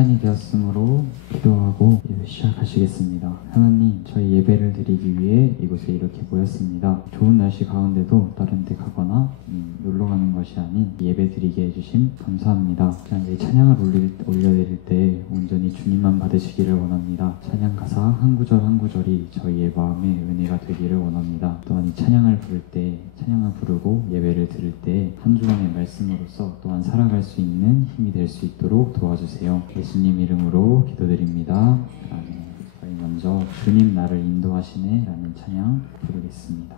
시간이 되었으므로 기도하고 시작하시겠습니다. 하나님, 저희 예배를 드리기 위해 이곳에 이렇게 모였습니다. 좋은 날씨 가운데도 다른 데 가거나 놀러 가는 것이 아닌 예배 드리게 해주심 감사합니다. 이 찬양을 올려드릴 때 온전히 주님만 받으시기를 원합니다. 찬양 가사 한 구절 한 구절이 저희의 마음에 은혜가 되기를 원합니다. 또한 이 찬양을 부를 때, 찬양을 부르고 예배를 드릴 때 한 주간의 말씀으로서 또한 살아갈 수 있는 힘이 될 수 있도록 도와주세요. 예수님 이름으로 기도드립니다. 아멘. 저희 먼저 주님 나를 인도하시네 라는 찬양 부르겠습니다.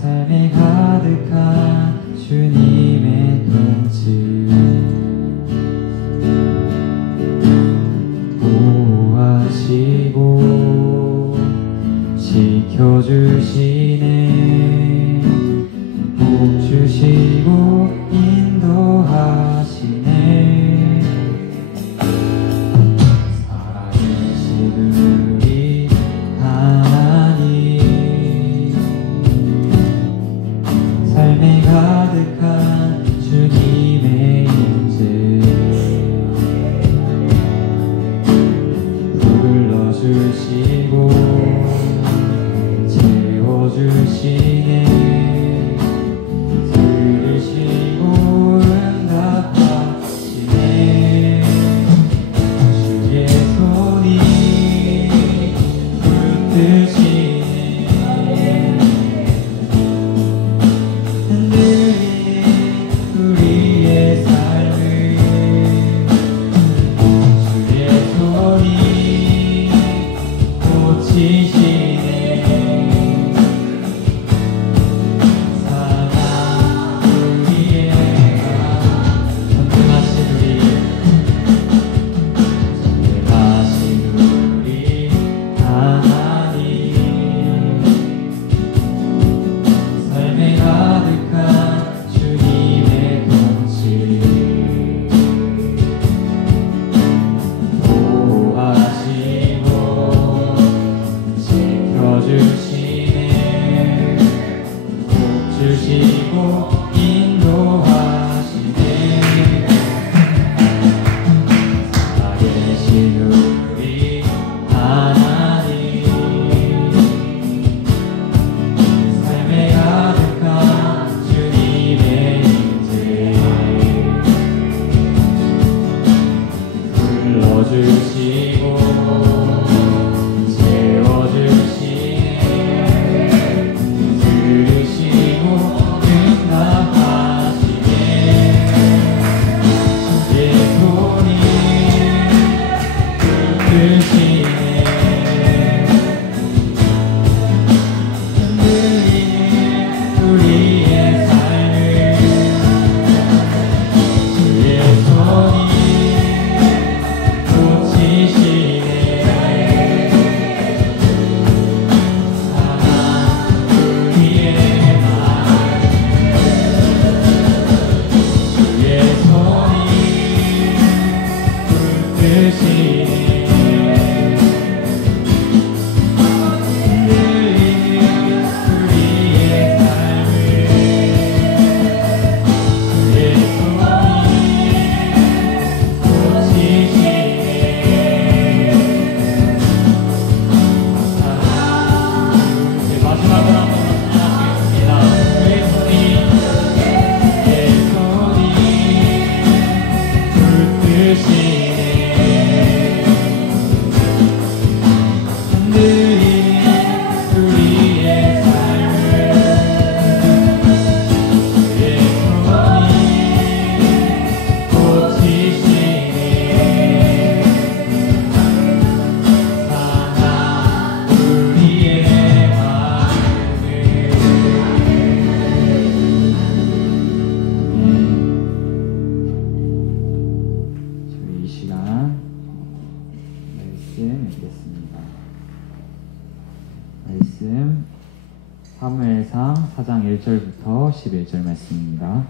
삶에 가득한 주님의 통치 보호하시고 지켜주시네 복 주시고 인도하시네 살아계신 우리 하나님 삶에 가득한 주님의 임재 불러주시고 채워주시네 들으시고 응답하시네 주의 손이 붙드시네 흔들리는 우리의 삶을 주의 손이 고치시네 사랑 우리의 전능하신 우리 하나님 삶에 가득한 주님의 통치 보호하시고 지켜주시네 복 주시고 인도하시네 살아계신 우리 하나님 삶에 가득한 주님의 임재 불러주시고 채워주시네 들으시고 응답하시네 주의 손이 붙드시네 흔들리는 우리의 삶을 주의 손이 고치시네 사랑 우리의 마음 주의 손이 붙드시네 흔들리는 우리의 삶을 주의 손이 고치시네 이제 마지막으로 한번 나누겠습니다. 주의 손이 붙드시네 흔들리는 우리의 삶을 주의 손이 고치시네 사랑 우리의 마음을 저희 이 시간 말씀 읽겠습니다. 말씀 사무엘상 4장 1절부터 11절 말씀입니다.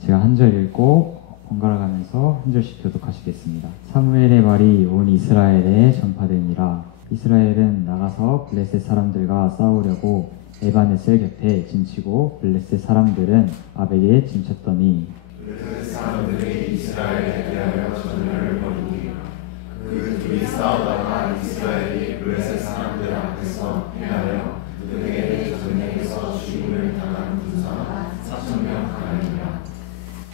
제가 한 절 읽고 번갈아 가면서 한 절씩 교독하시겠습니다. 사무엘의 말이 온 이스라엘에 전파되니라. 이스라엘은 나가서 블레셋 사람들과 싸우려고 에바넷을 곁에 진치고 블레셋 사람들은 아벡에 진쳤더니 블레셋 사람들이 이스라엘에 대하여 전열을 벌이니 그 둘이 싸우다가 이스라엘이 블레셋 사람들 앞에서 패하여 그들에게 전쟁에서 죽음을 당한 군사 4,000명 하나니라.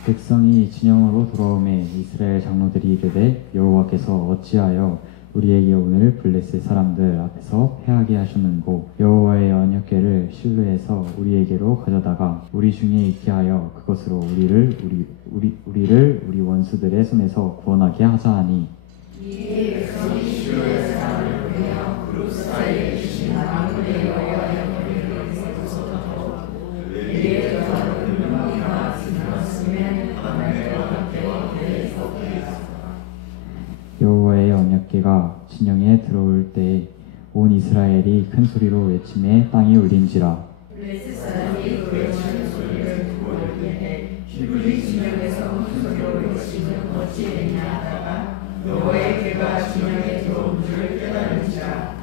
백성이 진영으로 돌아오매 이스라엘 장로들이 이르되 여호와께서 어찌하여 우리에게 오늘 블레셋 사람들 앞에서 패하게 하셨는고 여호와의 언약궤를 실로에서 우리에게로 가져다가 우리 중에 있게 하여 그것으로 우리를 우리 원수들의 손에서 구원하게 하자 하니 이에 백성이 실로의 사람을 보내어 그룹 사이에 계신 아무리 여호와의 언약궤를 거기서 들어올 때 온 이스라엘이 큰 소리로 외침에 땅이 울린지라. 블레셋 사람이 그 외치는 소리를 듣고 이르되 히브리 진영에서 큰 소리로 외치는 어찌 됐냐 하다가 여호와의 괴가 진영에 들어온 줄을 깨달은지라.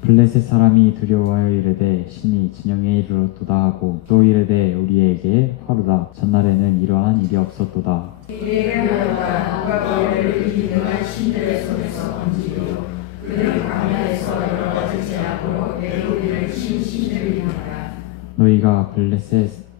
블레셋 사람이 두려워하여 이르되 신이 진영에 이르렀도다 하고 또 이르되 우리에게 화로다. 전날에는 이러한 일이 없었도다. 이레가 하다가 누가 그를 이기능한 신들의 손에서 건지고 그는 광야에서 여러 가지 제약으로 내 우리를 친 신들이니라.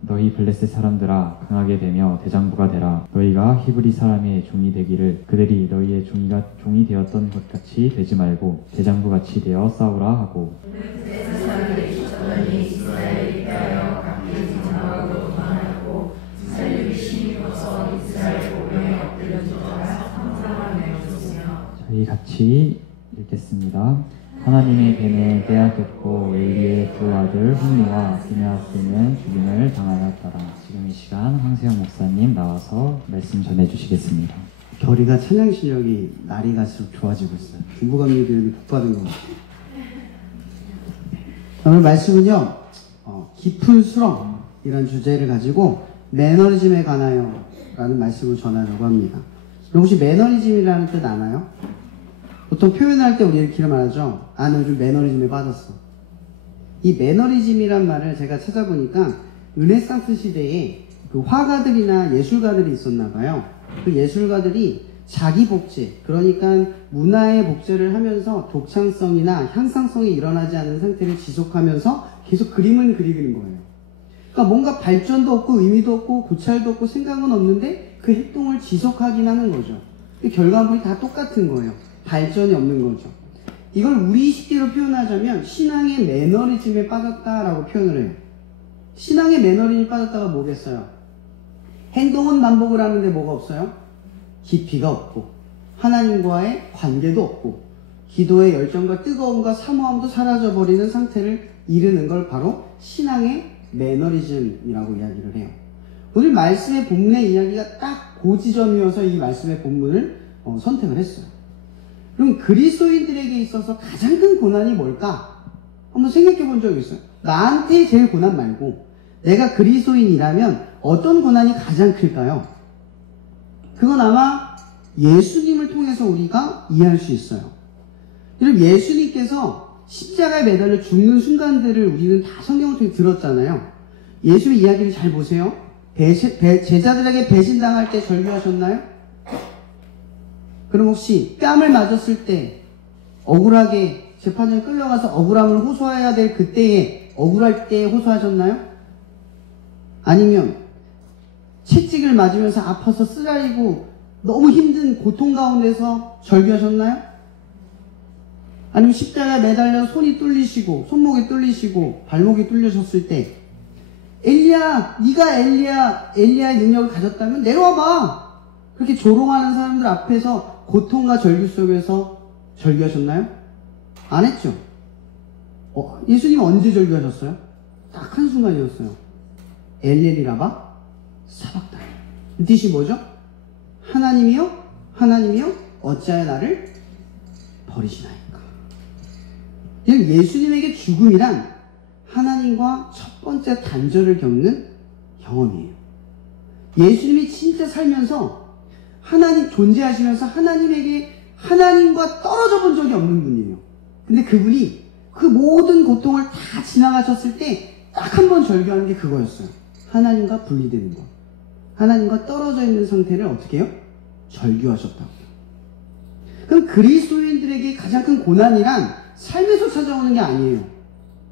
너희 블레셋 사람들아 강하게 되며 대장부가 되라. 너희가 히브리 사람의 종이 되기를 그들이 너희의 종이 되었던 것 같이 되지 말고 대장부같이 되어 싸우라 하고. 블레셋 사람들이 쳤더니 이스라엘이 빼어 각기 진하고 도망하고 살림이 심히 커서 이스라엘 보병에 엎드려지다가 상상을 내었으며. 저희 같이 읽겠습니다. 하나님의 뱀에 빼앗겼고 엘리의 두 아들 홈리와 비느하스는 죽임을 당하였더라. 지금 이 시간 황세영 목사님 나와서 말씀 전해주시겠습니다. 결이가 찬양 실력이 날이 갈수록 좋아지고 있어요. 중부감리 교육이 복받은 것 같아요. 오늘 말씀은요, 깊은 수렁이라는 주제를 가지고 매너리즘에 관하여 라는 말씀을 전하려고 합니다. 혹시 매너리즘이라는 뜻 아나요? 보통 표현할 때 우리 이렇게 말하죠. 나 요즘 매너리즘에 빠졌어. 이 매너리즘이란 말을 제가 찾아보니까 르네상스 시대에 그 화가들이나 예술가들이 있었나 봐요. 그 예술가들이 자기 복제, 그러니까 문화의 복제를 하면서 독창성이나 향상성이 일어나지 않는 상태를 지속하면서 계속 그림을 그리는 거예요. 그러니까 뭔가 발전도 없고 의미도 없고 고찰도 없고 생각은 없는데 그 행동을 지속하긴 하는 거죠. 그 결과물이 다 똑같은 거예요. 발전이 없는 거죠. 이걸 우리 식대로 표현하자면 신앙의 매너리즘에 빠졌다라고 표현을 해요. 신앙의 매너리즘에 빠졌다가 뭐겠어요? 행동은 반복을 하는데 뭐가 없어요? 깊이가 없고 하나님과의 관계도 없고 기도의 열정과 뜨거움과 사모함도 사라져버리는 상태를 이르는 걸 바로 신앙의 매너리즘이라고 이야기를 해요. 오늘 말씀의 본문의 이야기가 딱 그 지점이어서 이 말씀의 본문을 선택을 했어요. 그럼 그리스도인들에게 있어서 가장 큰 고난이 뭘까? 한번 생각해 본 적 있어요? 나한테 제일 고난 말고 내가 그리스도인이라면 어떤 고난이 가장 클까요? 그건 아마 예수님을 통해서 우리가 이해할 수 있어요. 여러분, 예수님께서 십자가에 매달려 죽는 순간들을 우리는 다 성경을 통해 들었잖아요. 예수의 이야기를 잘 보세요. 제자들에게 배신당할 때 절규하셨나요? 그럼 혹시 뺨을 맞았을 때 억울하게 재판장에 끌려가서 억울함을 호소해야 될 그때에 억울할 때 호소하셨나요? 아니면 채찍을 맞으면서 아파서 쓰라리고 너무 힘든 고통 가운데서 절규하셨나요? 아니면 십자가에 매달려 손이 뚫리시고 손목이 뚫리시고 발목이 뚫리셨을 때 엘리야, 네가 엘리야의 능력을 가졌다면 내려와봐. 그렇게 조롱하는 사람들 앞에서 고통과 절규 속에서 절규하셨나요? 안 했죠. 예수님 언제 절규하셨어요? 딱 한순간이었어요. 엘레리라바 사박다니. 이 뜻이 뭐죠? 하나님이여 어찌하여 나를 버리시나이까. 예수님에게 죽음이란 하나님과 첫 번째 단절을 겪는 경험이에요. 예수님이 진짜 살면서 하나님 존재하시면서 하나님과 떨어져 본 적이 없는 분이에요. 근데 그분이 그 모든 고통을 다 지나가셨을 때 딱 한 번 절규하는 게 그거였어요. 하나님과 분리되는 것. 하나님과 떨어져 있는 상태를 어떻게 해요? 절규하셨다고요. 그럼 그리스도인들에게 가장 큰 고난이란 삶에서 찾아오는 게 아니에요.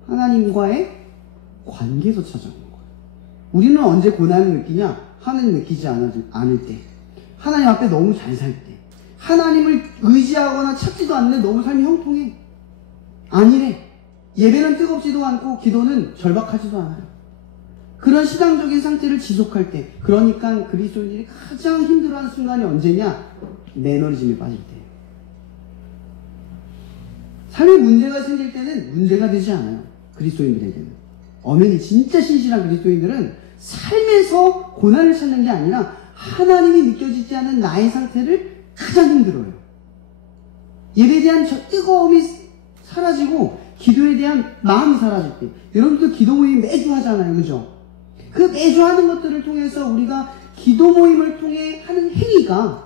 하나님과의 관계에서 찾아오는 거예요. 우리는 언제 고난을 느끼냐? 하나님 느끼지 않을 때. 하나님 앞에 너무 잘 살 때. 하나님을 의지하거나 찾지도 않는데 너무 삶이 형통해. 아니래. 예배는 뜨겁지도 않고 기도는 절박하지도 않아요. 그런 신앙적인 상태를 지속할 때, 그러니까 그리스도인들이 가장 힘들어하는 순간이 언제냐? 매너리즘에 빠질 때예요. 삶에 문제가 생길 때는 문제가 되지 않아요. 그리스도인들에게는. 엄연히 진짜 신실한 그리스도인들은 삶에서 고난을 찾는 게 아니라 하나님이 느껴지지 않는 나의 상태를 가장 힘들어요. 예배에 대한 뜨거움이 사라지고 기도에 대한 마음이 사라질 때, 여러분들 기도 모임 매주 하잖아요. 그죠? 그 매주 하는 것들을 통해서 우리가 기도 모임을 통해 하는 행위가,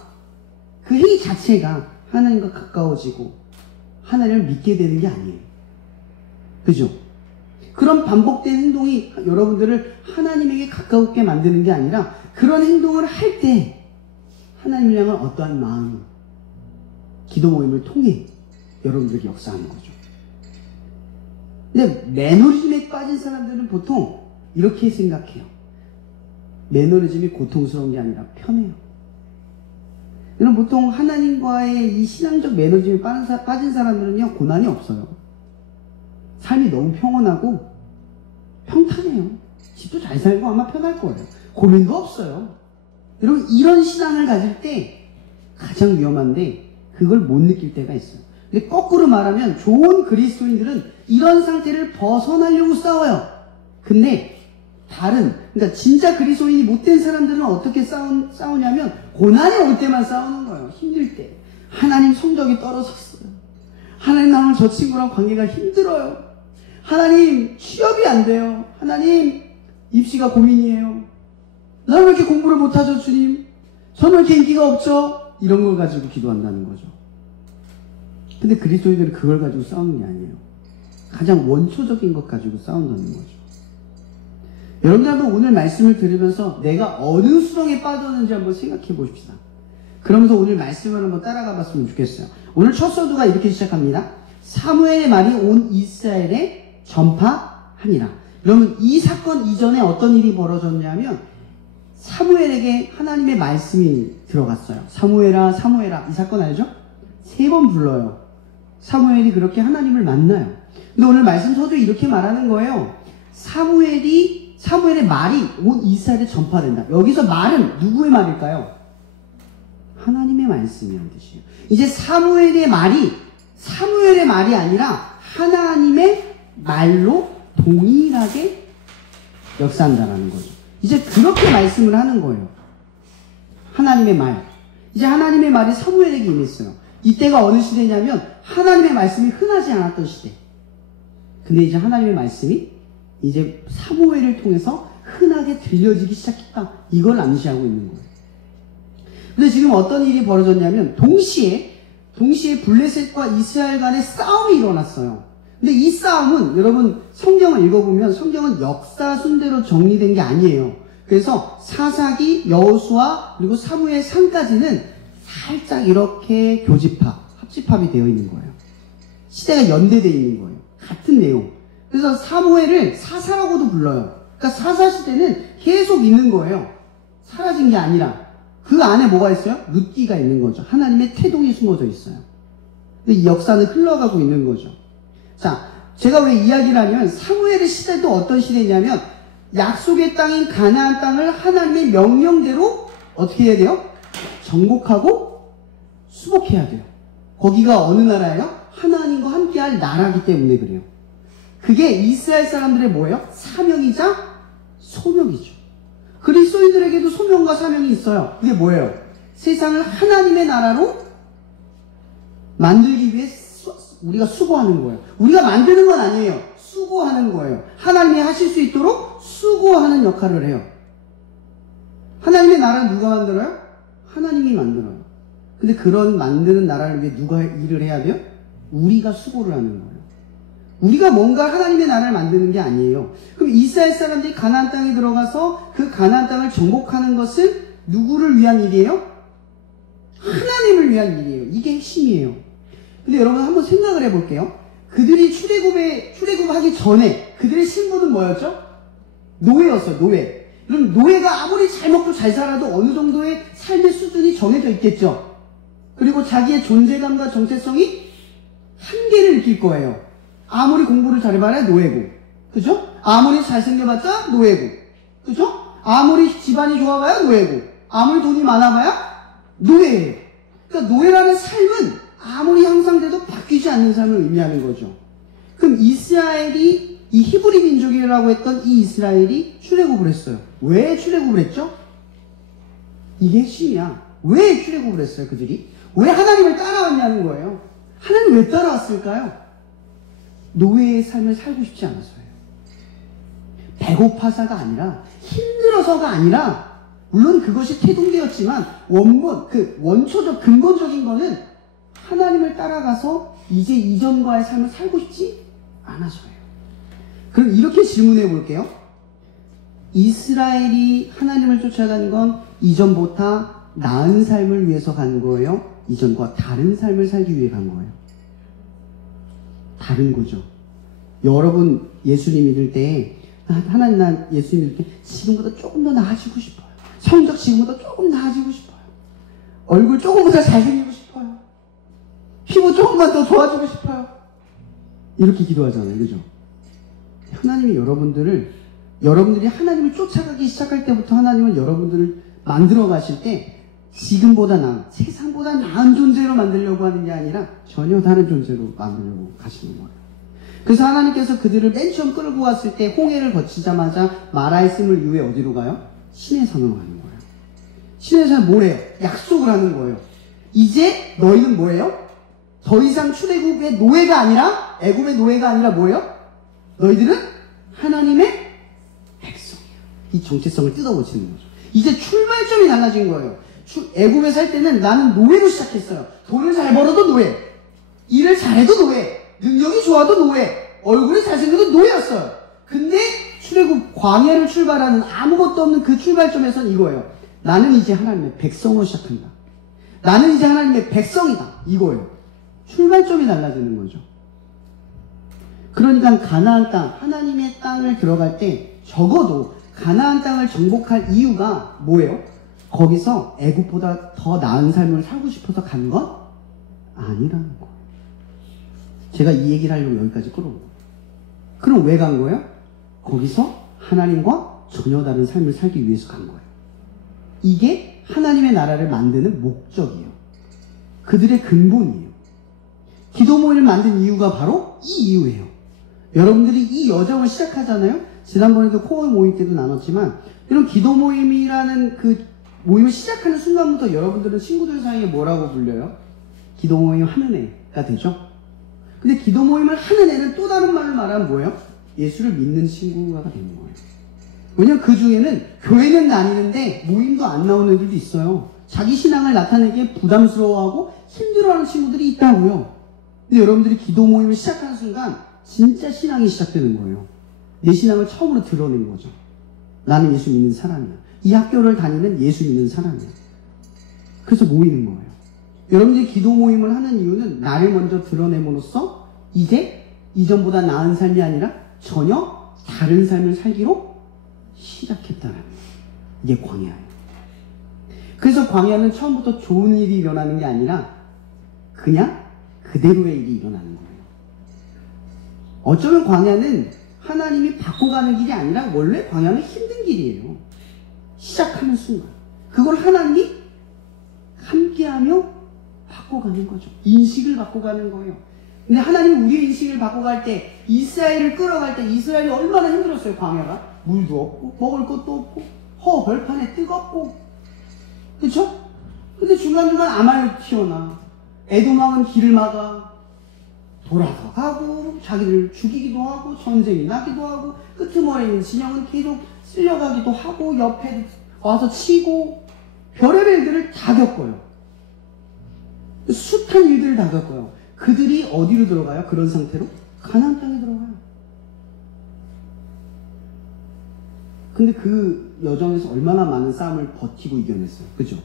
그 행위 자체가 하나님과 가까워지고 하나님을 믿게 되는 게 아니에요. 그죠? 그런 반복된 행동이 여러분들을 하나님에게 가까우게 만드는 게 아니라, 그런 행동을 할 때 하나님을 향한 어떠한 마음이 기도 모임을 통해 여러분들에게 역사하는 거죠. 근데 매너리즘에 빠진 사람들은 보통 이렇게 생각해요. 매너리즘이 고통스러운 게 아니라 편해요. 여러분, 보통 하나님과의 이 신앙적 매너리즘에 빠진 사람들은요, 고난이 없어요. 삶이 너무 평온하고 평탄해요. 집도 잘 살고 아마 편할 거예요. 고민도 없어요. 여러분, 이런 신앙을 가질 때 가장 위험한데, 그걸 못 느낄 때가 있어요. 근데 거꾸로 말하면 좋은 그리스도인들은 이런 상태를 벗어나려고 싸워요. 근데 그러니까 진짜 그리스도인이 못된 사람들은 어떻게 싸우냐면, 고난이 올 때만 싸우는 거예요. 힘들 때. 하나님 성적이 떨어졌어요. 하나님, 나는 저 친구랑 관계가 힘들어요. 하나님, 취업이 안 돼요. 하나님, 입시가 고민이에요. 나는 왜 이렇게 공부를 못하죠, 주님? 저는 왜 이렇게 인기가 없죠? 이런 걸 가지고 기도한다는 거죠. 근데 그리스도인들은 그걸 가지고 싸우는 게 아니에요. 가장 원초적인 것 가지고 싸운다는 거죠. 여러분들 한번 오늘 말씀을 들으면서 내가 어느 수렁에 빠졌는지 한번 생각해 보십시다. 그러면서 오늘 말씀을 한번 따라가 봤으면 좋겠어요. 오늘 첫 서두가 이렇게 시작합니다. 사무엘의 말이 온 이스라엘에 전파하니라. 여러분, 이 사건 이전에 어떤 일이 벌어졌냐면, 사무엘에게 하나님의 말씀이 들어갔어요. 사무엘아, 사무엘아. 이 사건 알죠? 3번 불러요. 사무엘이 그렇게 하나님을 만나요. 근데 오늘 말씀 서두에 이렇게 말하는 거예요. 사무엘의 말이 온 이스라엘에 전파된다. 여기서 말은 누구의 말일까요? 하나님의 말씀이라는 뜻이에요. 이제 사무엘의 말이 아니라 하나님의 말로 동일하게 역사한다라는 거죠. 이제 그렇게 말씀을 하는 거예요. 하나님의 말. 이제 하나님의 말이 사무엘에게 임했어요. 이때가 어느 시대냐면 하나님의 말씀이 흔하지 않았던 시대. 근데 이제 하나님의 말씀이 이제 사무엘을 통해서 흔하게 들려지기 시작했다. 이걸 암시하고 있는 거예요. 근데 지금 어떤 일이 벌어졌냐면 동시에 블레셋과 이스라엘 간의 싸움이 일어났어요. 근데 이 싸움은 여러분 성경을 읽어보면 성경은 역사 순대로 정리된 게 아니에요. 그래서 사사기, 여호수아 그리고 사무엘 상까지는 살짝 이렇게 합집합이 되어 있는 거예요. 시대가 연대되어 있는 거예요. 같은 내용. 그래서 사무엘을 사사라고도 불러요. 그러니까 사사 시대는 계속 있는 거예요. 사라진 게 아니라 그 안에 뭐가 있어요? 룻기가 있는 거죠. 하나님의 태동이 숨어져 있어요. 근데 이 역사는 흘러가고 있는 거죠. 자, 제가 왜 이야기를 하냐면 사무엘의 시대도 어떤 시대냐면 약속의 땅인 가나안 땅을 하나님의 명령대로 어떻게 해야 돼요? 정복하고 수복해야 돼요. 거기가 어느 나라예요? 하나님과 함께할 나라이기 때문에 그래요. 그게 이스라엘 사람들의 뭐예요? 사명이자 소명이죠. 그리스도인들에게도 소명과 사명이 있어요. 그게 뭐예요? 세상을 하나님의 나라로 만들기 위해 우리가 수고하는 거예요. 우리가 만드는 건 아니에요. 수고하는 거예요. 하나님이 하실 수 있도록 수고하는 역할을 해요. 하나님의 나라를 누가 만들어요? 하나님이 만들어요. 근데 그런 만드는 나라를 위해 누가 일을 해야 돼요? 우리가 수고를 하는 거예요. 우리가 뭔가 하나님의 나라를 만드는 게 아니에요. 그럼 이스라엘 사람들이 가나안 땅에 들어가서 그 가나안 땅을 정복하는 것은 누구를 위한 일이에요? 하나님을 위한 일이에요. 이게 핵심이에요. 근데 여러분 한번 생각을 해볼게요. 그들이 출애굽하기 전에 그들의 신분은 뭐였죠? 노예였어요. 노예. 그럼 노예가 아무리 잘 먹고 잘 살아도 어느 정도의 삶의 수준이 정해져 있겠죠. 그리고 자기의 존재감과 정체성이 한계를 느낄 거예요. 아무리 공부를 잘해봐야 노예고, 그죠? 아무리 잘생겨봤자 노예고, 그죠? 아무리 집안이 좋아봐야 노예고, 아무리 돈이 많아봐야 노예예요. 그러니까 노예라는 삶은 아무리 향상돼도 바뀌지 않는 삶을 의미하는 거죠. 그럼 이스라엘이 이 히브리 민족이라고 했던 이 이스라엘이 출애굽을 했어요. 왜 출애굽을 했죠? 이게 핵심이야. 왜 출애굽을 했어요, 그들이? 왜 하나님을 따라왔냐는 거예요. 하나님 왜 따라왔을까요? 노예의 삶을 살고 싶지 않아서예요. 배고파서가 아니라, 힘들어서가 아니라, 물론 그것이 태동되었지만 원초적 근본적인 거는 하나님을 따라가서 이제 이전과의 삶을 살고 싶지 않아서예요. 그럼 이렇게 질문해 볼게요. 이스라엘이 하나님을 쫓아가는 건 이전보다 나은 삶을 위해서 간 거예요? 이전과 다른 삶을 살기 위해 간 거예요? 다른 거죠. 여러분 예수님 믿을 때, 하나님 난 예수님 믿을 때 지금보다 조금 더 나아지고 싶어요. 성적 지금보다 조금 나아지고 싶어요. 얼굴 조금 더 잘생기고 싶어요. 피부 조금만 더 좋아지고 싶어요. 이렇게 기도하잖아요. 그죠? 하나님이 여러분들이 하나님을 쫓아가기 시작할 때부터 하나님은 여러분들을 만들어 가실 때 지금보다 나은, 세상보다 나은 존재로 만들려고 하는 게 아니라 전혀 다른 존재로 만들려고 가시는 거예요. 그래서 하나님께서 그들을 맨 처음 끌고 왔을 때 홍해를 거치자마자 마라의 씀을 이후에 어디로 가요? 시내산으로 가는 거예요. 시내산 뭐래요? 약속을 하는 거예요. 이제 너희는 뭐예요? 더 이상 출애굽의 노예가 아니라, 애굽의 노예가 아니라 뭐예요? 너희들은 하나님의 백성이야. 이 정체성을 뜯어고치는 거죠. 이제 출발점이 달라진 거예요. 애굽에 살 때는 나는 노예로 시작했어요. 돈을 잘 벌어도 노예, 일을 잘해도 노예, 능력이 좋아도 노예, 얼굴이 잘생겨도 노예였어요. 근데 출애굽 광야를 출발하는 아무것도 없는 그 출발점에서는 이거예요. 나는 이제 하나님의 백성으로 시작한다. 나는 이제 하나님의 백성이다. 이거예요. 출발점이 달라지는 거죠. 그러니까 가나안 땅, 하나님의 땅을 들어갈 때 적어도 가나안 땅을 정복할 이유가 뭐예요? 거기서 애굽보다 더 나은 삶을 살고 싶어서 간 건 아니라는 거예요. 제가 이 얘기를 하려고 여기까지 끌어온 거예요. 그럼 왜 간 거예요? 거기서 하나님과 전혀 다른 삶을 살기 위해서 간 거예요. 이게 하나님의 나라를 만드는 목적이에요. 그들의 근본이에요. 기도 모임을 만든 이유가 바로 이 이유예요. 여러분들이 이 여정을 시작하잖아요. 지난번에도 코어 모임 때도 나눴지만, 이런 기도 모임이라는 그 모임을 시작하는 순간부터 여러분들은 친구들 사이에 뭐라고 불려요? 기도 모임 하는 애가 되죠. 근데 기도 모임을 하는 애는 또 다른 말을 말하면 뭐예요? 예수를 믿는 친구가 되는 거예요. 왜냐면 그 중에는 교회는 다니는데 모임도 안 나오는 애들도 있어요. 자기 신앙을 나타내기에 부담스러워하고 힘들어하는 친구들이 있다고요. 근데 여러분들이 기도 모임을 시작하는 순간 진짜 신앙이 시작되는 거예요. 내 신앙을 처음으로 드러낸 거죠. 나는 예수 믿는 사람이야. 이 학교를 다니는 예수 믿는 사람이야. 그래서 모이는 거예요. 여러분들이 기도 모임을 하는 이유는 나를 먼저 드러냄으로써 이제 이전보다 나은 삶이 아니라 전혀 다른 삶을 살기로 시작했다는 거예요. 이게 광야예요. 그래서 광야는 처음부터 좋은 일이 일어나는 게 아니라 그냥 그대로의 일이 일어나는 거예요. 어쩌면 광야는 하나님이 바꿔가는 길이 아니라 원래 광야는 힘든 길이에요. 시작하는 순간 그걸 하나님이 함께하며 바꿔가는 거죠. 인식을 바꿔가는 거예요. 근데 하나님은 우리의 인식을 바꿔갈 때, 이스라엘을 끌어갈 때 이스라엘이 얼마나 힘들었어요. 광야가 물도 없고 먹을 것도 없고 벌판에 뜨겁고, 그쵸? 근데 중간중간 아말렉 튀어나, 에돔왕은 길을 막아, 돌아서 가고 자기를 죽이기도 하고 전쟁이 나기도 하고, 끄트머리에 있는 진영은 계속 쓸려가기도 하고 옆에 와서 치고, 별의별 일들을 다 겪어요. 숱한 일들을 다 겪어요. 그들이 어디로 들어가요? 그런 상태로? 가나안 땅에 들어가요. 근데 그 여정에서 얼마나 많은 싸움을 버티고 이겨냈어요. 그죠?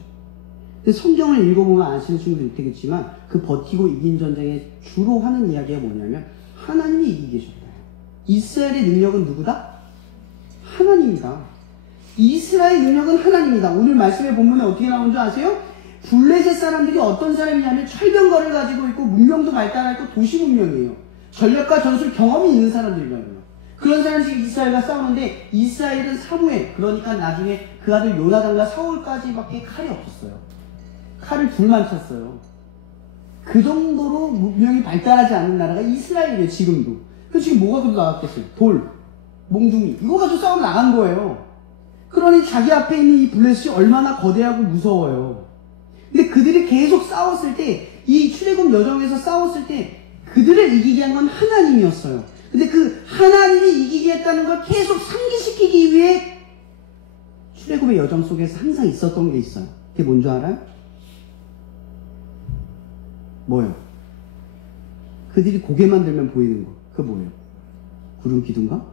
근데 성경을 읽어보면 아시는 친구도 있겠지만, 그 버티고 이긴 전쟁에 주로 하는 이야기가 뭐냐면 하나님이 이기게 계셨다. 이스라엘의 능력은 누구다? 하나님이다. 이스라엘의 능력은 하나님이다. 오늘 말씀의 본문에 어떻게 나온 줄 아세요? 블레셋 사람들이 어떤 사람이냐면 철병거를 가지고 있고 문명도 발달하고 도시 문명이에요. 전략과 전술 경험이 있는 사람들이라고요. 그런 사람들이 이스라엘과 싸우는데, 이스라엘은 사무엘, 그러니까 나중에 그 아들 요나단과 사울까지밖에 칼이 없었어요. 칼을 둘만 쳤어요. 그 정도로 문명이 발달하지 않는 나라가 이스라엘이에요. 지금도. 그래서 지금 뭐가 그렇게 나왔겠어요? 돌, 몽둥이, 이거 가지고 싸우러 나간 거예요. 그러니 자기 앞에 있는 이 블레셋이 얼마나 거대하고 무서워요. 근데 그들이 계속 싸웠을 때, 이 출애굽 여정에서 싸웠을 때 그들을 이기게 한 건 하나님이었어요. 근데 그 하나님이 이기게 했다는 걸 계속 상기시키기 위해 출애굽의 여정 속에서 항상 있었던 게 있어요. 그게 뭔 줄 알아요? 뭐요? 그들이 고개만 들면 보이는 거. 그거 뭐예요? 구름 기둥가?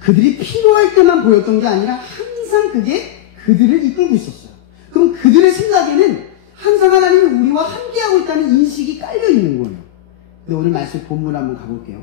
그들이 필요할 때만 보였던 게 아니라 항상 그게 그들을 이끌고 있었어요. 그럼 그들의 생각에는 항상 하나님이 우리와 함께하고 있다는 인식이 깔려 있는 거예요. 근데 오늘 말씀 본문 한번 가볼게요.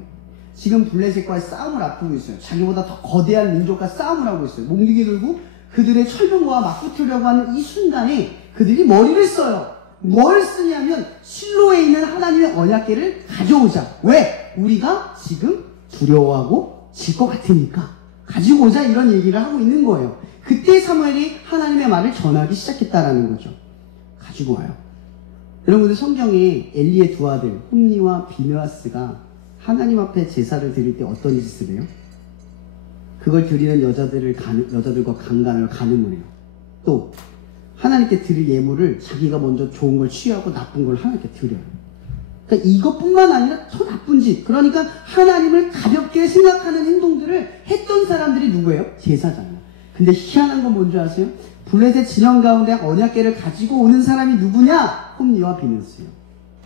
지금 블레셋과의 싸움을 앞두고 있어요. 자기보다 더 거대한 민족과 싸움을 하고 있어요. 몽둥이 들고 그들의 철병과 맞붙으려고 하는 이 순간에 그들이 머리를 써요. 뭘 쓰냐면 실로에 있는 하나님의 언약궤를 가져오자. 왜? 우리가 지금 두려워하고 질 것 같으니까 가지고 오자, 이런 얘기를 하고 있는 거예요. 그때 사무엘이 하나님의 말을 전하기 시작했다라는 거죠. 가지고 와요. 여러분들 성경에 엘리의 두 아들 홈니와 비느하스가 하나님 앞에 제사를 드릴 때 어떤 짓을 해요? 그걸 드리는 여자들과 강간을 간음을 해요. 또 하나님께 드릴 예물을 자기가 먼저 좋은 걸 취하고 나쁜 걸 하나님께 드려요. 그러니까 이것뿐만 아니라 더 나쁜 짓, 그러니까 하나님을 가볍게 생각하는 행동들을 했던 사람들이 누구예요? 제사장이에요. 근데 희한한 건 뭔지 아세요? 블레셋 진영 가운데 언약궤를 가지고 오는 사람이 누구냐? 홈니와 비느하스예요.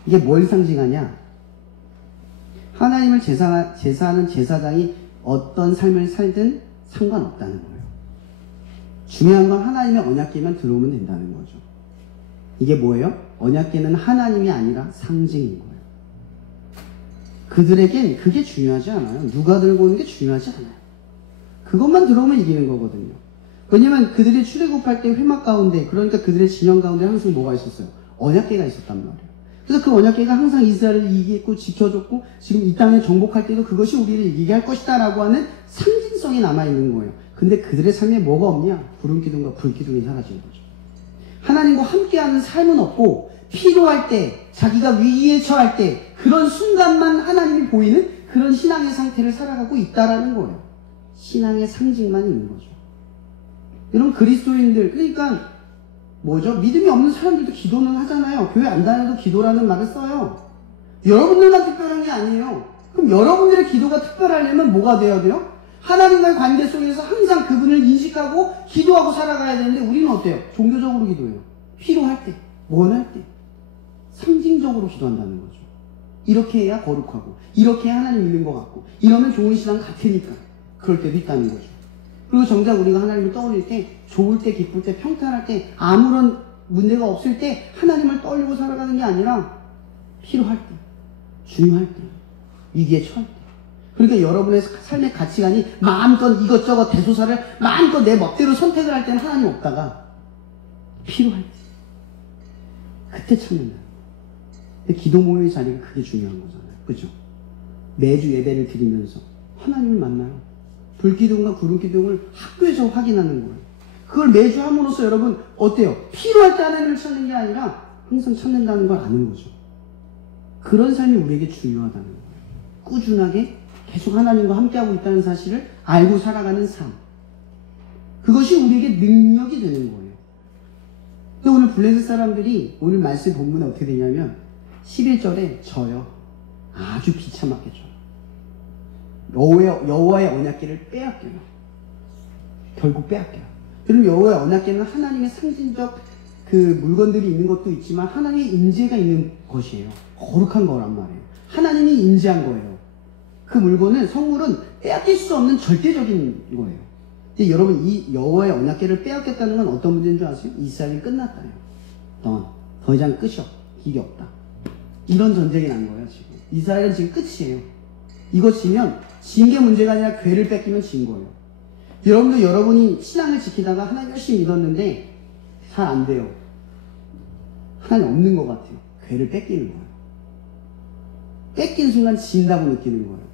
이게 뭘 상징하냐? 하나님을 제사하는 제사장이 어떤 삶을 살든 상관없다는 거예요. 중요한 건 하나님의 언약궤만 들어오면 된다는 거죠. 이게 뭐예요? 언약궤는 하나님이 아니라 상징인 거예요. 그들에겐 그게 중요하지 않아요. 누가 들고 오는 게 중요하지 않아요. 그것만 들어오면 이기는 거거든요. 왜냐면 그들이 출애굽할 때 회막 가운데, 그러니까 그들의 진영 가운데 항상 뭐가 있었어요? 언약궤가 있었단 말이에요. 그래서 그 언약궤가 항상 이스라엘을 이기고 지켜줬고, 지금 이 땅에 정복할 때도 그것이 우리를 이기게 할 것이다 라고 하는 상징성이 남아있는 거예요. 근데 그들의 삶에 뭐가 없냐? 구름기둥과 불기둥이 사라진 거죠. 하나님과 함께하는 삶은 없고, 필요할 때, 자기가 위기에 처할 때, 그런 순간만 하나님이 보이는 그런 신앙의 상태를 살아가고 있다라는 거예요. 신앙의 상징만 있는 거죠. 여러분, 그리스도인들, 그러니까 뭐죠? 믿음이 없는 사람들도 기도는 하잖아요. 교회 안 다녀도 기도라는 말을 써요. 여러분들만 특별한 게 아니에요. 그럼 여러분들의 기도가 특별하려면 뭐가 되어야 돼요? 하나님과의 관계 속에서 항상 그분을 인식하고 기도하고 살아가야 되는데, 우리는 어때요? 종교적으로 기도해요. 필요할 때, 원할 때, 상징적으로 기도한다는 거죠. 이렇게 해야 거룩하고, 이렇게 해야 하나님 믿는 것 같고, 이러면 좋은 신앙 같으니까 그럴 때도 있다는 거죠. 그리고 정작 우리가 하나님을 떠올릴 때, 좋을 때, 기쁠 때, 평탄할 때, 아무런 문제가 없을 때 하나님을 떠올리고 살아가는 게 아니라 필요할 때, 중요할 때, 위기에 처할 때. 그러니까 여러분의 삶의 가치관이 마음껏 이것저것 대소사를 마음껏 내 멋대로 선택을 할 때는 하나님 없다가 필요할 때, 그때 찾는다. 근데 기도 모임의 자리가 그게 중요한 거잖아요. 그죠? 매주 예배를 드리면서 하나님을 만나요. 불기둥과 구름기둥을 학교에서 확인하는 거예요. 그걸 매주 함으로써 여러분 어때요? 필요할 때 하나님을 찾는 게 아니라 항상 찾는다는 걸 아는 거죠. 그런 삶이 우리에게 중요하다는 거예요. 꾸준하게 계속 하나님과 함께하고 있다는 사실을 알고 살아가는 삶. 그것이 우리에게 능력이 되는 거예요. 근데 오늘 블레셋 사람들이 오늘 말씀 본문에 어떻게 되냐면 11절에 져요. 아주 비참하게 져요. 여호와의 언약궤를 빼앗겨요. 결국 빼앗겨요. 그럼 여호와의 언약궤는 하나님의 상징적 그 물건들이 있는 것도 있지만 하나님의 임재가 있는 것이에요. 거룩한 거란 말이에요. 하나님이 임재한 거예요. 그 물건은, 성물은 빼앗길 수 없는 절대적인 거예요. 근데 여러분, 이 여호와의 언약궤를 빼앗겼다는 건 어떤 문제인 줄 아세요? 이스라엘이 끝났다요. 더 이상 끝이 길이 없다. 이런 전쟁이 난 거예요. 지금 이스라엘은 지금 끝이에요. 이거 지면 진 게 문제가 아니라 궤를 뺏기면 진 거예요. 여러분도 여러분이 신앙을 지키다가 하나님 열심히 믿었는데 잘 안 돼요. 하나님 없는 것 같아요. 궤를 뺏기는 거예요. 뺏긴 순간 진다고 느끼는 거예요.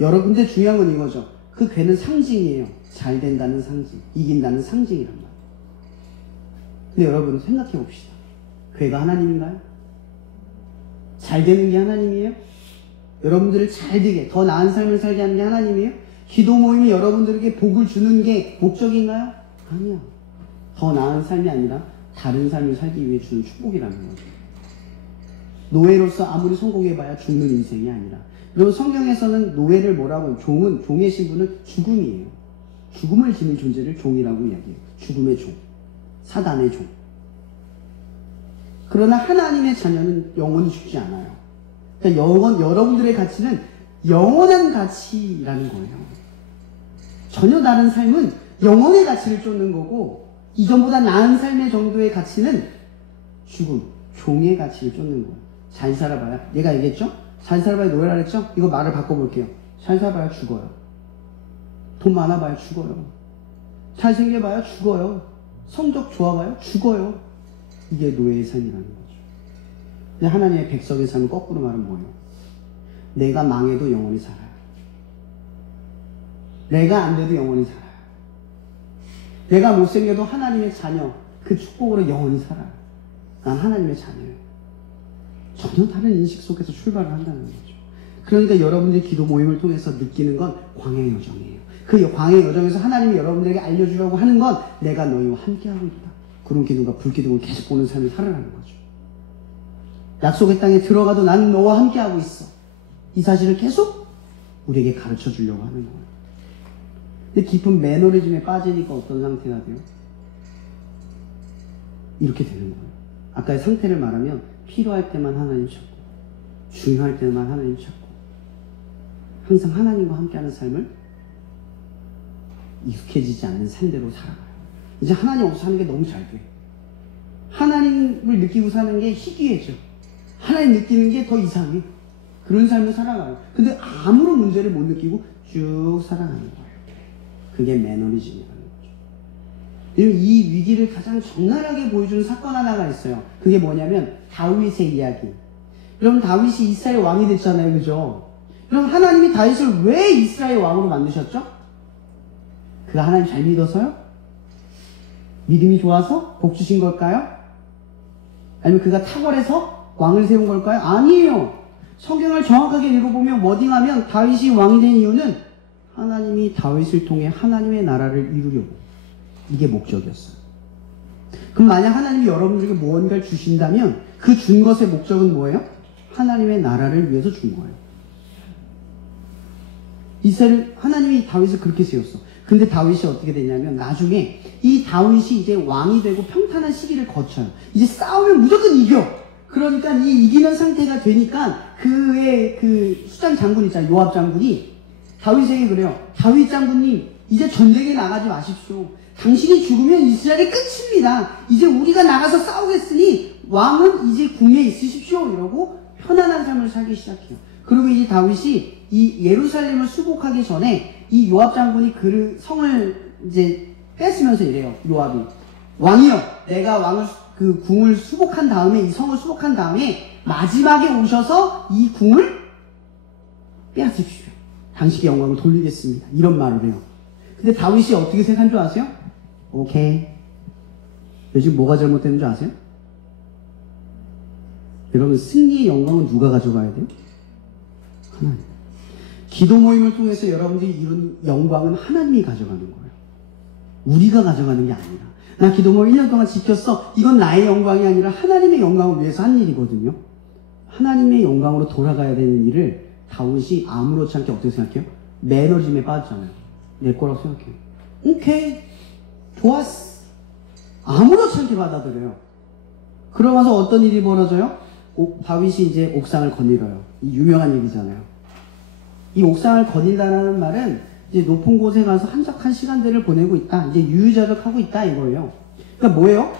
여러분, 근데 중요한 건 이거죠. 그 궤는 상징이에요. 잘 된다는 상징, 이긴다는 상징이란 말이에요. 근데 여러분 생각해 봅시다. 궤가 하나님인가요? 잘 되는 게 하나님이에요? 여러분들을 잘 되게, 더 나은 삶을 살게 하는 게 하나님이에요? 기도 모임이 여러분들에게 복을 주는 게 목적인가요? 아니야. 더 나은 삶이 아니라 다른 삶을 살기 위해 주는 축복이라는 거죠. 노예로서 아무리 성공해봐야 죽는 인생이 아니라. 여러분 성경에서는 노예를 뭐라고 해요? 종의 신분은 죽음이에요. 죽음을 지닌 존재를 종이라고 이야기해요. 죽음의 종, 사단의 종. 그러나 하나님의 자녀는 영원히 죽지 않아요. 그러니까 여러분들의 가치는 영원한 가치라는 거예요. 전혀 다른 삶은 영혼의 가치를 쫓는 거고, 이전보다 나은 삶의 정도의 가치는 죽음, 종의 가치를 쫓는 거예요. 잘 살아봐야, 내가 얘기했죠? 잘 살아봐야 노예라 그랬죠? 이거 말을 바꿔볼게요. 잘 살아봐야 죽어요. 돈 많아봐야 죽어요. 잘생겨봐야 죽어요. 성적 좋아봐야 죽어요. 이게 노예의 삶이라는 거죠. 근데 하나님의 백성의 삶은 거꾸로 말하면 뭐예요? 내가 망해도 영원히 살아요. 내가 안 돼도 영원히 살아요. 내가 못생겨도 하나님의 자녀, 그 축복으로 영원히 살아요. 난 하나님의 자녀예요. 전혀 다른 인식 속에서 출발을 한다는 거죠. 그러니까 여러분들이 기도 모임을 통해서 느끼는 건 광야의 여정이에요. 그 광야의 여정에서 하나님이 여러분들에게 알려주려고 하는 건 내가 너희와 함께하고 있다. 구름 기둥과 불 기둥을 계속 보는 삶을 살아가는 거죠. 약속의 땅에 들어가도 나는 너와 함께하고 있어. 이 사실을 계속 우리에게 가르쳐 주려고 하는 거예요. 근데 깊은 매너리즘에 빠지니까 어떤 상태가 돼요? 이렇게 되는 거예요. 아까의 상태를 말하면 필요할 때만 하나님 찾고, 중요할 때만 하나님 찾고, 항상 하나님과 함께하는 삶을 익숙해지지 않는 삶대로 살아가요. 이제 하나님 없이 사는 게 너무 잘 돼. 하나님을 느끼고 사는 게 희귀해져. 하나님 느끼는 게 더 이상해. 그런 삶을 살아가요. 근데 아무런 문제를 못 느끼고 쭉 살아가는 거예요. 그게 매너리즘이라는 거죠. 이 위기를 가장 적나라하게 보여주는 사건 하나가 있어요. 그게 뭐냐면 다윗의 이야기. 여러분 다윗이 이스라엘 왕이 됐잖아요. 그죠? 여러분 하나님이 다윗을 왜 이스라엘 왕으로 만드셨죠? 그가 하나님 잘 믿어서요? 믿음이 좋아서 복 주신 걸까요? 아니면 그가 탁월해서 왕을 세운 걸까요? 아니에요. 성경을 정확하게 읽어보면 워딩하면 다윗이 왕이 된 이유는 하나님이 다윗을 통해 하나님의 나라를 이루려고. 이게 목적이었어요. 그럼 만약 하나님이 여러분들에게 무언가를 주신다면 그 준 것의 목적은 뭐예요? 하나님의 나라를 위해서 준 거예요. 하나님이 다윗을 그렇게 세웠어. 근데 다윗이 어떻게 되냐면 나중에 이 다윗이 이제 왕이 되고 평탄한 시기를 거쳐요. 이제 싸우면 무조건 이겨. 그러니까 이 이기는 상태가 되니까 그의 그 수장 장군 있잖아요. 요압 장군이 다윗에게 그래요. 다윗 장군님 이제 전쟁에 나가지 마십시오. 당신이 죽으면 이스라엘이 끝입니다. 이제 우리가 나가서 싸우겠으니 왕은 이제 궁에 있으십시오. 이러고 편안한 삶을 살기 시작해요. 그리고 이제 다윗이 이 예루살렘을 수복하기 전에 이 요압 장군이 그 성을 이제 뺏으면서 이래요. 요압이 왕이여, 내가 그 궁을 수복한 다음에 이 성을 수복한 다음에 마지막에 오셔서 이 궁을 빼앗으십시오. 당신께 영광을 돌리겠습니다. 이런 말을 해요. 근데 다윗이 어떻게 생각한 줄 아세요? 오케이. 요즘 뭐가 잘못되는 줄 아세요? 여러분 승리의 영광은 누가 가져가야 돼요? 하나님. 기도 모임을 통해서 여러분들이 이룬 영광은 하나님이 가져가는 거예요. 우리가 가져가는 게 아니라. 나 기도 모임 1년 동안 지켰어. 이건 나의 영광이 아니라 하나님의 영광을 위해서 한 일이거든요. 하나님의 영광으로 돌아가야 되는 일을 다윗이 아무렇지 않게 어떻게 생각해요? 매너즘에 빠졌잖아요. 내 거라고 생각해요. 오케이. 좋았어. 아무렇지 않게 받아들여요. 그러면서 어떤 일이 벌어져요? 다윗이 이제 옥상을 거닐어요. 이 유명한 얘기잖아요. 이 옥상을 거닐다라는 말은 이제 높은 곳에 가서 한적한 시간들을 보내고 있다. 이제 유유자적하고 있다 이거예요. 그러니까 뭐예요?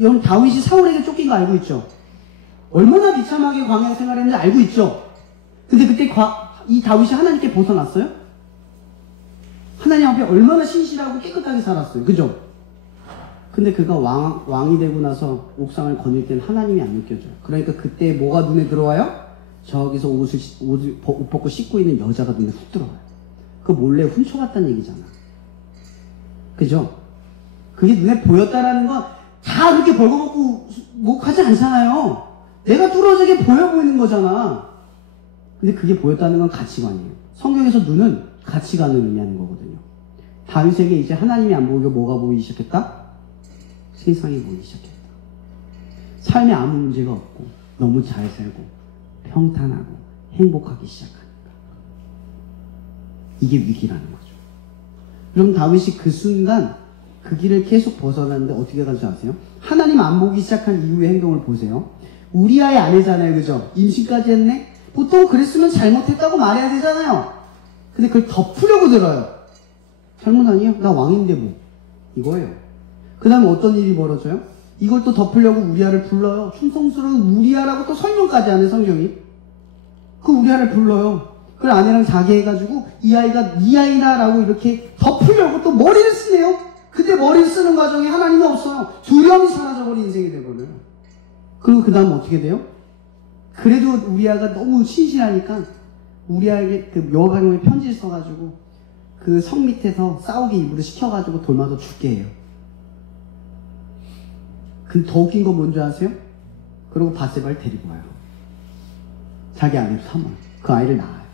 여러분 다윗이 사울에게 쫓긴 거 알고 있죠? 얼마나 비참하게 광야 생활했는지 알고 있죠? 근데 그때 이 다윗이 하나님께 벗어났어요? 하나님 앞에 얼마나 신실하고 깨끗하게 살았어요. 그죠? 근데 그가 왕이 되고 나서 옥상을 거닐 때는 하나님이 안 느껴져요. 그러니까 그때 뭐가 눈에 들어와요? 저기서 옷 벗고 씻고 있는 여자가 눈에 훅 들어와요. 그거 몰래 훔쳐갔다는 얘기잖아. 그죠? 그게 눈에 보였다라는 건 다 그렇게 벌거벗고 하지 않잖아요. 내가 뚫어지게 보여 보이는 거잖아. 근데 그게 보였다는 건 가치관이에요. 성경에서 눈은 가치관을 의미하는 거거든요. 다윗에게 이제 하나님이 안 보이고 뭐가 보이기 시작했다? 세상이 보이기 시작했다. 삶에 아무 문제가 없고 너무 잘 살고 평탄하고 행복하기 시작하니까. 이게 위기라는 거죠. 그럼 다윗이 그 순간 그 길을 계속 벗어났는데 어떻게 간지 아세요? 하나님 안 보기 시작한 이후의 행동을 보세요. 우리아의 아내잖아요. 그죠? 임신까지 했네? 보통 그랬으면 잘못했다고 말해야 되잖아요. 근데 그걸 덮으려고 들어요. 잘못 아니에요? 나 왕인데 뭐. 이거예요. 그 다음에 어떤 일이 벌어져요? 이걸 또 덮으려고 우리아를 불러요. 충성스러운 우리아라고 또 설명까지 하는 성경이. 그 우리아를 불러요. 그걸 아내랑 자게 해가지고 이 아이가 네 아이다라고 이렇게 덮으려고 또 머리를 쓰네요. 근데 머리를 쓰는 과정에 하나님이 없어요. 두려움이 사라져버린 인생이 되거든요. 그리고 그 다음 어떻게 돼요? 그래도 우리아가 너무 신실하니까 우리아에게 그 여호와의 편지를 써가지고 그 성 밑에서 싸우게 일부러 시켜가지고 돌마다 죽게 해요. 근데 더 웃긴 건 뭔지 아세요? 그리고 바세바를 데리고 와요. 자기 아내를 삼아요. 그 아이를 낳아요.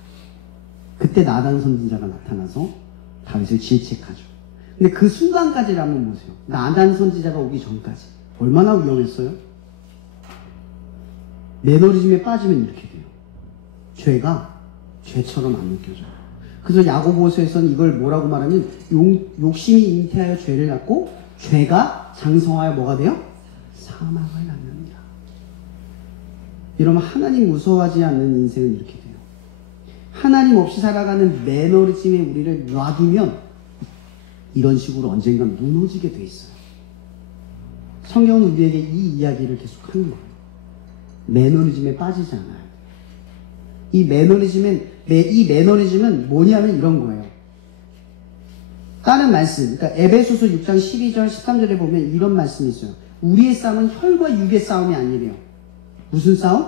그때 나단 선지자가 나타나서 다윗을 질책하죠. 근데 그 순간까지를 한번 보세요. 나단 선지자가 오기 전까지 얼마나 위험했어요? 매너리즘에 빠지면 이렇게 돼요. 죄가 죄처럼 안 느껴져요. 그래서 야고보서에서는 이걸 뭐라고 말하면 욕심이 잉태하여 죄를 낳고 죄가 장성하여 뭐가 돼요? 사망을 낳느니라. 이러면 하나님 무서워하지 않는 인생은 이렇게 돼요. 하나님 없이 살아가는 매너리즘에 우리를 놔두면 이런 식으로 언젠간 무너지게 돼 있어요. 성경은 우리에게 이 이야기를 계속 하는 거예요. 매너리즘에 빠지지 않아요. 이 매너리즘은 뭐냐면 이런 거예요. 다른 말씀, 그러니까 에베소서 6장 12절 13절에 보면 이런 말씀이 있어요. 우리의 싸움은 혈과 육의 싸움이 아니래요. 무슨 싸움?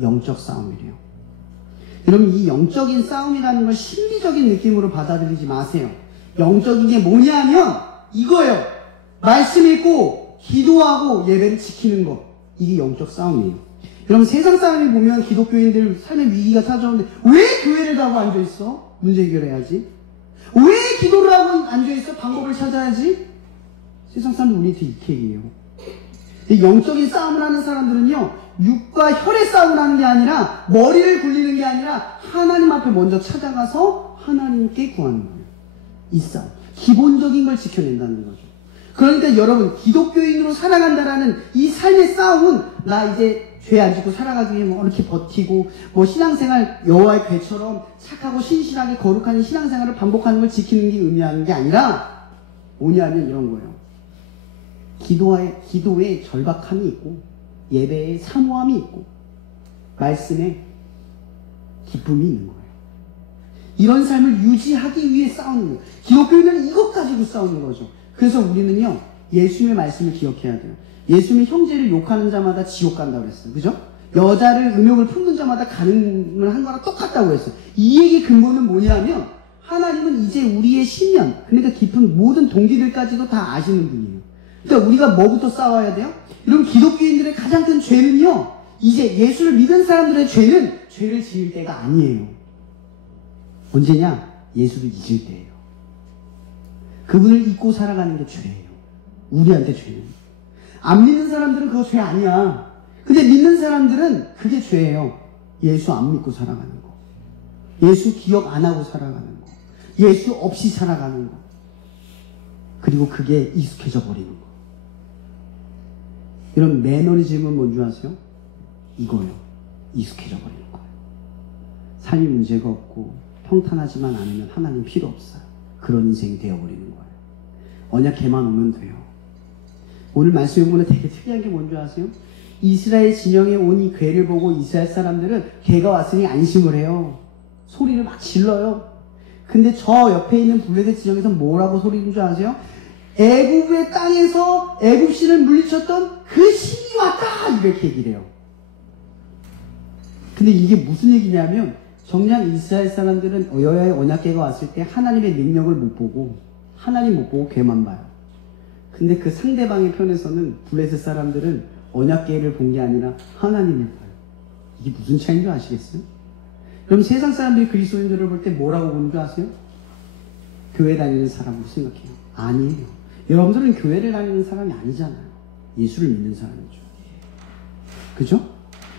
영적 싸움이래요. 여러분, 이 영적인 싸움이라는 걸 심리적인 느낌으로 받아들이지 마세요. 영적인 게 뭐냐면 이거예요. 말씀 읽고 기도하고 예배를 지키는 거. 이게 영적 싸움이에요. 여러분, 세상 사람이 보면 기독교인들 삶의 위기가 찾아오는데 왜 교회를 가고 앉아있어? 문제 해결해야지. 왜 기도를 하고 앉아있어? 방법을 찾아야지. 세상 사람들 우리한테 이렇게 얘기해요. 영적인 싸움을 하는 사람들은요, 육과 혈의 싸움을 하는 게 아니라 머리를 굴리는 게 아니라 하나님 앞에 먼저 찾아가서 하나님께 구하는 거예요. 이 싸움. 기본적인 걸 지켜낸다는 거죠. 그러니까 여러분, 기독교인으로 살아간다라는 이 삶의 싸움은 나 이제 죄 안 짓고 살아가기 위해 뭐 이렇게 버티고 뭐 신앙생활 여호와의 괴처럼 착하고 신실하게 거룩한 신앙생활을 반복하는 걸 지키는 게 의미하는 게 아니라 뭐냐면 이런 거예요. 기도에 절박함이 있고 예배에 사모함이 있고 말씀에 기쁨이 있는 거예요. 이런 삶을 유지하기 위해 싸우는 거예요. 기독교인은 이것 가지고 싸우는 거죠. 그래서 우리는요, 예수님의 말씀을 기억해야 돼요. 예수님이 형제를 욕하는 자마다 지옥 간다고 그랬어요. 그죠? 여자를 음욕을 품는 자마다 간음을 한 거랑 똑같다고 했어요. 이 얘기 근본은 뭐냐면 하나님은 이제 우리의 신년, 그러니까 깊은 모든 동기들까지도 다 아시는 분이에요. 그러니까 우리가 뭐부터 싸워야 돼요? 이런 기독교인들의 가장 큰 죄는요, 이제 예수를 믿은 사람들의 죄는 죄를 지을 때가 아니에요. 언제냐? 예수를 잊을 때예요. 그분을 잊고 살아가는 게 죄예요. 우리한테 죄는. 안 믿는 사람들은 그거 죄 아니야. 근데 믿는 사람들은 그게 죄예요. 예수 안 믿고 살아가는 거. 예수 기억 안 하고 살아가는 거. 예수 없이 살아가는 거. 그리고 그게 익숙해져 버리는 거. 이런 매너리즘은 뭔지 아세요? 이거예요. 익숙해져 버리는 거예요. 삶이 문제가 없고 평탄하지만 않으면 하나님 필요 없어요. 그런 인생이 되어버리는 거예요. 언약궤만 오면 돼요. 오늘 말씀에 보면 되게 특이한 게 뭔지 아세요? 이스라엘 진영에 온 이 궤를 보고 이스라엘 사람들은 궤가 왔으니 안심을 해요. 소리를 막 질러요. 근데 저 옆에 있는 블레셋 진영에서 뭐라고 소리인 줄 아세요? 애굽의 땅에서 애굽 신을 물리쳤던 그 신이 왔다! 이렇게 얘기를 해요. 근데 이게 무슨 얘기냐면 정작 이스라엘 사람들은 여호와의 언약궤가 왔을 때 하나님의 능력을 못 보고 하나님 못 보고 궤만 봐요. 근데 그 상대방의 편에서는 블레셋 사람들은 언약궤를 본 게 아니라 하나님을 봐요. 이게 무슨 차이인 줄 아시겠어요? 그럼 세상 사람들이 그리스도인들을 볼 때 뭐라고 보는 줄 아세요? 교회 다니는 사람으로 생각해요. 아니에요. 여러분들은 교회를 다니는 사람이 아니잖아요. 예수를 믿는 사람이죠. 그죠?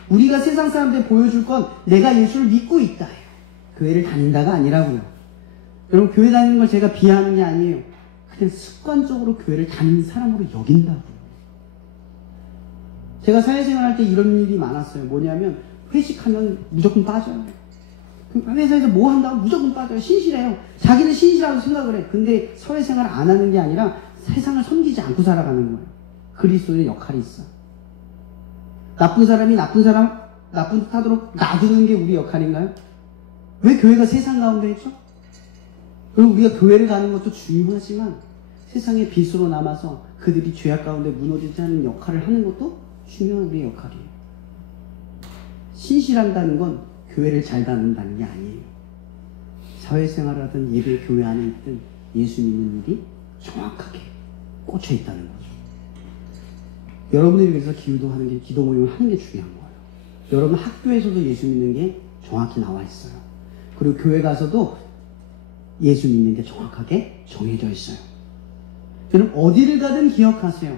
우리가 세상 사람들에 보여줄 건 내가 예수를 믿고 있다. 교회를 다닌다가 아니라고요. 여러분, 교회 다니는 걸 제가 비하하는 게 아니에요. 그냥 습관적으로 교회를 다니는 사람으로 여긴다고요. 제가 사회생활 할 때 이런 일이 많았어요. 뭐냐면 회식하면 무조건 빠져요. 회사에서 뭐 한다고 무조건 빠져요. 신실해요. 자기는 신실하다고 생각을 해. 근데 사회생활 안 하는 게 아니라 세상을 섬기지 않고 살아가는 거예요. 그리스도의 역할이 있어. 나쁜 사람이 나쁜 짓 하도록 놔두는 게 우리 역할인가요? 왜 교회가 세상 가운데 있죠? 그리고 우리가 교회를 가는 것도 중요하지만 세상의 빛으로 남아서 그들이 죄악 가운데 무너지지 않는 역할을 하는 것도 중요한 우리의 역할이에요. 신실한다는 건 교회를 잘 다닌다는 게 아니에요. 사회생활을 하든 예배 교회 안에 있든 예수 믿는 일이 정확하게 꽂혀 있다는 거죠. 여러분들이 그래서 기도하는 게, 기도 모임을 하는 게 중요한 거예요. 여러분 학교에서도 예수 믿는 게 정확히 나와 있어요. 그리고 교회 가서도 예수 믿는 게 정확하게 정해져 있어요. 여러분 어디를 가든 기억하세요.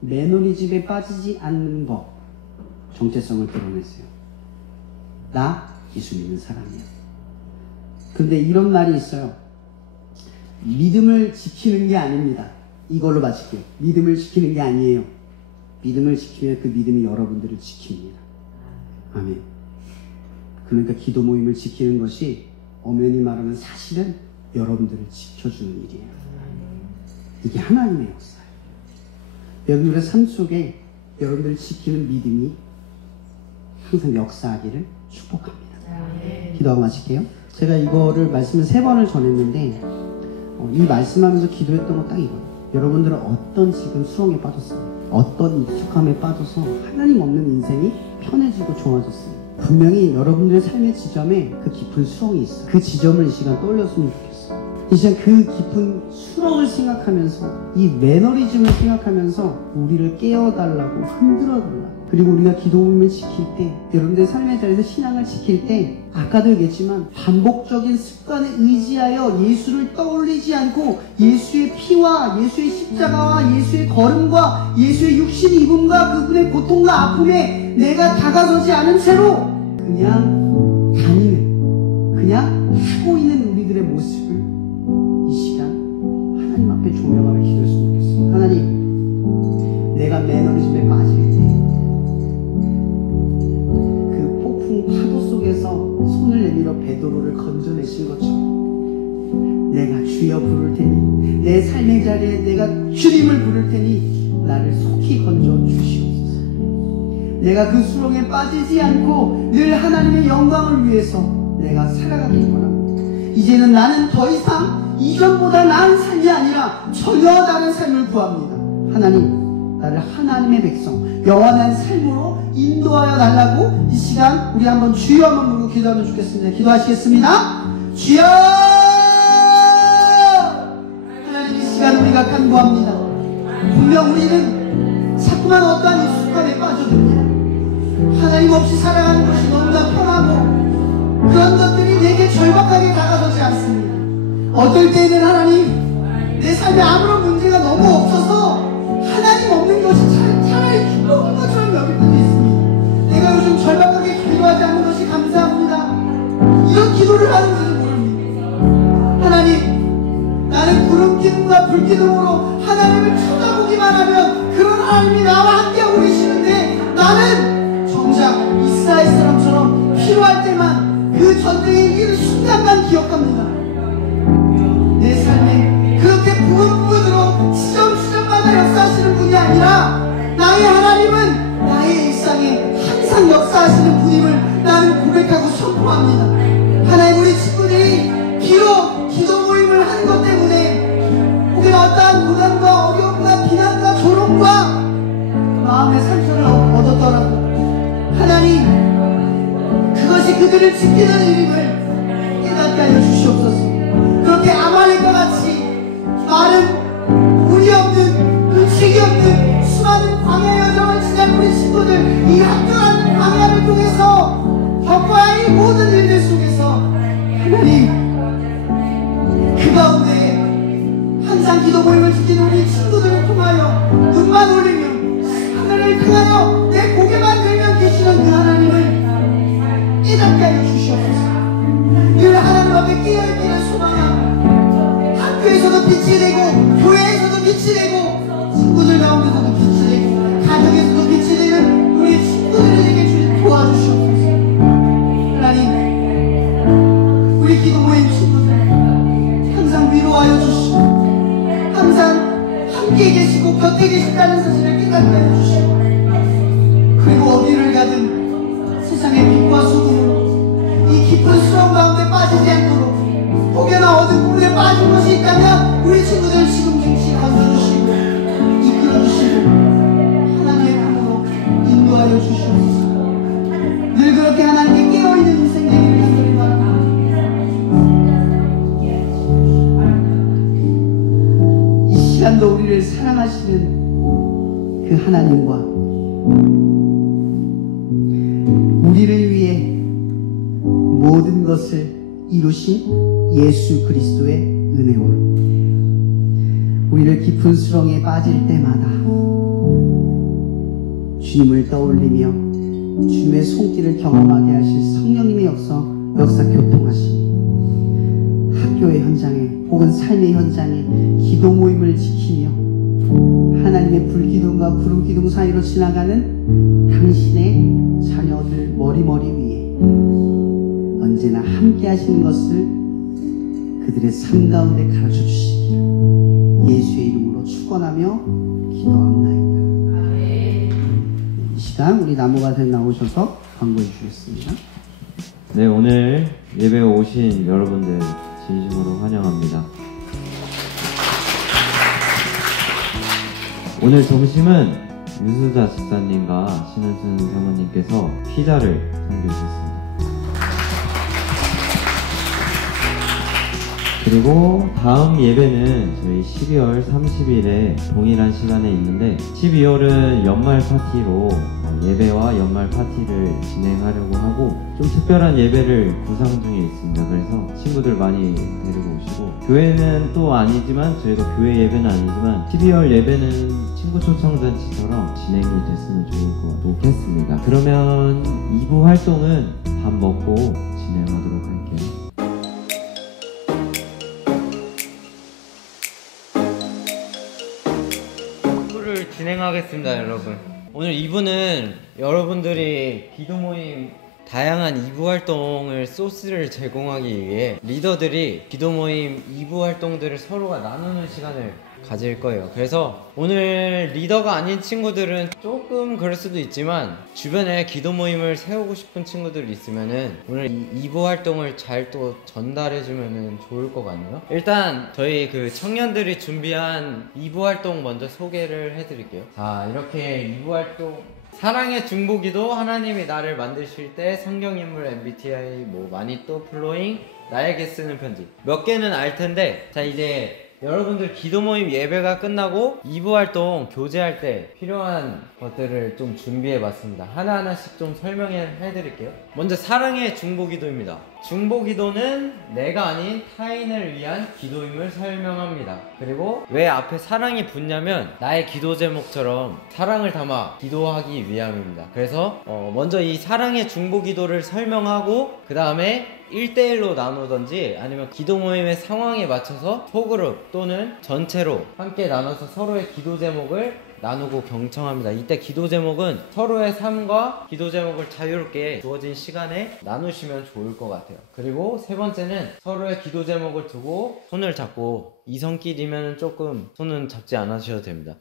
매너리즘에 빠지지 않는 법, 정체성을 드러냈어요. 나 예수 믿는 사람이야. 그런데 이런 말이 있어요. 믿음을 지키는 게 아닙니다. 이걸로 마칠게요. 믿음을 지키는 게 아니에요. 믿음을 지키면 그 믿음이 여러분들을 지킵니다. 아멘. 그러니까 기도 모임을 지키는 것이 엄연히 말하면 사실은 여러분들을 지켜주는 일이에요. 이게 하나님의 역사예요. 여러분들의 삶 속에 여러분들을 지키는 믿음이 항상 역사하기를 축복합니다. 기도하고 마칠게요. 제가 이거를 말씀을 3번을 전했는데 이 말씀하면서 기도했던 거 딱 이거예요. 여러분들은 어떤 지금 수렁에 빠졌어요? 어떤 익숙함에 빠져서 하나님 없는 인생이 편해지고 좋아졌어요? 분명히 여러분들의 삶의 지점에 그 깊은 수렁이 있어요. 그 지점을 이 시간 떠올렸으면 좋겠어요. 이 시간 그 깊은 수렁을 생각하면서 이 매너리즘을 생각하면서 우리를 깨워달라고 흔들어달라고, 그리고 우리가 기도 모임을 지킬 때, 여러분들의 삶의 자리에서 신앙을 지킬 때 아까도 얘기했지만 반복적인 습관에 의지하여 예수를 떠올리지 않고 예수의 피와 예수의 십자가와 예수의 걸음과 예수의 육신 입음과 그분의 고통과 아픔에 내가 다가서지 않은 채로 그냥 다니는, 그냥 하고 있는 우리들의 모습을 이 시간 하나님 앞에 조명하며 기도했으면 좋겠습니다. 하나님, 내가 매너리즘에 빠질 때 그 폭풍 파도 속에서 손을 내밀어 베드로를 건져내신 것처럼 내가 주여 부를 테니, 내 삶의 자리에 내가 주님을 부를 테니 나를 속히 건져 주시옵소서. 내가 그 수렁에 빠지지 않고 늘 하나님의 영광을 위해서 내가 살아가길 원합니다. 이제는 나는 더 이상 이전보다 나은 삶이 아니라 전혀 다른 삶을 구합니다. 하나님, 나를 하나님의 백성, 영원한 삶으로 인도하여 달라고 이 시간 우리 한번 주여 한번 부르고 기도하면 좋겠습니다. 기도하시겠습니다. 주여! 하나님, 이 시간 우리가 간구합니다. 분명 우리는 자꾸만 어떠한 익숙함에 빠져듭니다. 하나님 없이 살아가는 것이 너무나 편하고 그런 것들이 내게 절박하게 다가서지 않습니다. 어떨 때에는 하나님, 내 삶에 아무런 문제가 너무 없어서 하나님 없는 것이 차라리 기뻐하는 것처럼 여길 때도 있습니다. 내가 요즘 절박하게 기도하지 않는 것이 감사합니다. 이런 기도를 하는지도 모릅니다. 하나님, 나는 구름 기둥과 불 기둥으로 하나님을 쳐다보기만 하면 그런 하나님이 나와 함께하고 계시는데, 나는 정작 이스라엘 사람처럼 필요할 때만 그 전쟁에 이기는 순간만 기억합니다. 내 삶에 그렇게 부분부분으로 지점마다 역사하시는 분이 아니라 나의 하나님은 나의 일상에 항상 역사하시는 분임을 나는 고백하고 선포합니다. 하나님, 우리 친구들이 비록 기도 모임을 하는 것 때문에 혹은 어떠한 고난과 어려움과 비난과 조롱과 마음의 상처를 얻었더라도 하나님, 그것이 그들을 지키는 일임을 깨닫게 하여 주시옵소서. 그렇게 아말렉과 같이 마른 물이 없는, 음식이 없는 수많은 광야 여정을 지난 우리 친구들, 이 학교라는 광야를 통해서 겪어야 이 모든 일들 속에서 하나님, 그 가운데 항상 기도 모임을 지키는 우리 친구들을 통하여 눈만 올리며 하늘을 향하여 내 고개만 들면 계시는 그 하나님, 가운데서도 빛이 되고, 교회에서도 빛이 되고, 친구들 가운데서도 빛이 되고, 가정에서도 빛이 되는 우리 친구들에게 주님 도와주시옵소서. 하나님, 우리 기도 모임 친구들 항상 위로하여 주시고, 항상 함께 계시고 곁에 계신다는 사실을 깨닫게 해주시고, 그리고 어디를 가든 세상의 빛과 소금으로 이 깊은 수렁 가운데 빠지지 않도록, 혹여나 어둠 물에 빠진 것이 있다면 우리 친구들 지금 즉시 건져주시고 이끌어주시고 하나님의 품으로 인도하여 주시옵소서. 늘 그렇게 하나님께 깨어있는 인생 되기를 간절히 바랍니다. 이 시간도 우리를 사랑하시는 그 하나님과 우리를 위해 모든 것을 이루신 예수 그리스도의 은혜와 우리를 깊은 수렁에 빠질 때마다 주님을 떠올리며 주님의 손길을 경험하게 하실 성령님의 역사 교통하시니 학교의 현장에 혹은 삶의 현장에 기도 모임을 지키며 하나님의 불기둥과 구름기둥 사이로 지나가는 당신의 자녀들 머리머리 위에 언제나 함께 하시는 것을 그들의 삶 가운데 가르쳐 주시기를 예수의 이름으로 축원하며 기도합나이다. 이 시간 우리 나무가된 나오셔서 광고해 주시겠습니다. 네, 오늘 예배에 오신 여러분들 진심으로 환영합니다. 오늘 점심은 유수자 집사님과 신은순 사모님께서 피자를 섬겨주셨습니다. 그리고 다음 예배는 저희 12월 30일에 동일한 시간에 있는데 12월은 연말 파티로 예배와 연말 파티를 진행하려고 하고 좀 특별한 예배를 구상 중에 있습니다. 그래서 친구들 많이 데리고 오시고 교회는 또 아니지만 저희가 교회 예배는 아니지만 12월 예배는 친구 초청잔치처럼 진행이 됐으면 좋겠습니다. 그러면 2부 활동은 밥 먹고 진행하도록 할게요. 진행하겠습니다. 여러분, 오늘 2부는 여러분들이 기도 모임 다양한 2부 활동을 소스를 제공하기 위해 리더들이 기도 모임 2부 활동들을 서로가 나누는 시간을 가질 거예요. 그래서 오늘 리더가 아닌 친구들은 조금 그럴 수도 있지만 주변에 기도 모임을 세우고 싶은 친구들이 있으면은 오늘 2부 활동을 잘 또 전달해주면은 좋을 것 같네요. 일단 저희 그 청년들이 준비한 2부 활동 먼저 소개를 해드릴게요. 자, 이렇게 2부 활동 사랑의 중보기도, 하나님이 나를 만드실 때, 성경인물 MBTI, 뭐 마니또, 플로잉, 나에게 쓰는 편지 몇 개는 알 텐데, 자 이제 여러분들 기도 모임 예배가 끝나고 2부 활동 교제할 때 필요한 것들을 좀 준비해 봤습니다. 하나하나씩 좀 설명해 드릴게요. 먼저 사랑의 중보기도입니다. 중보기도는 내가 아닌 타인을 위한 기도임을 설명합니다. 그리고 왜 앞에 사랑이 붙냐면 나의 기도 제목처럼 사랑을 담아 기도하기 위함입니다. 그래서 먼저 이 사랑의 중보기도를 설명하고 그 다음에 1대1로 나누던지 아니면 기도 모임의 상황에 맞춰서 소그룹 또는 전체로 함께 나눠서 서로의 기도 제목을 나누고 경청합니다. 이때 기도 제목은 서로의 삶과 기도 제목을 자유롭게 주어진 시간에 나누시면 좋을 것 같아요. 그리고 세 번째는 서로의 기도 제목을 두고 손을 잡고 이성끼리면 조금 손은 잡지 않으셔도 됩니다.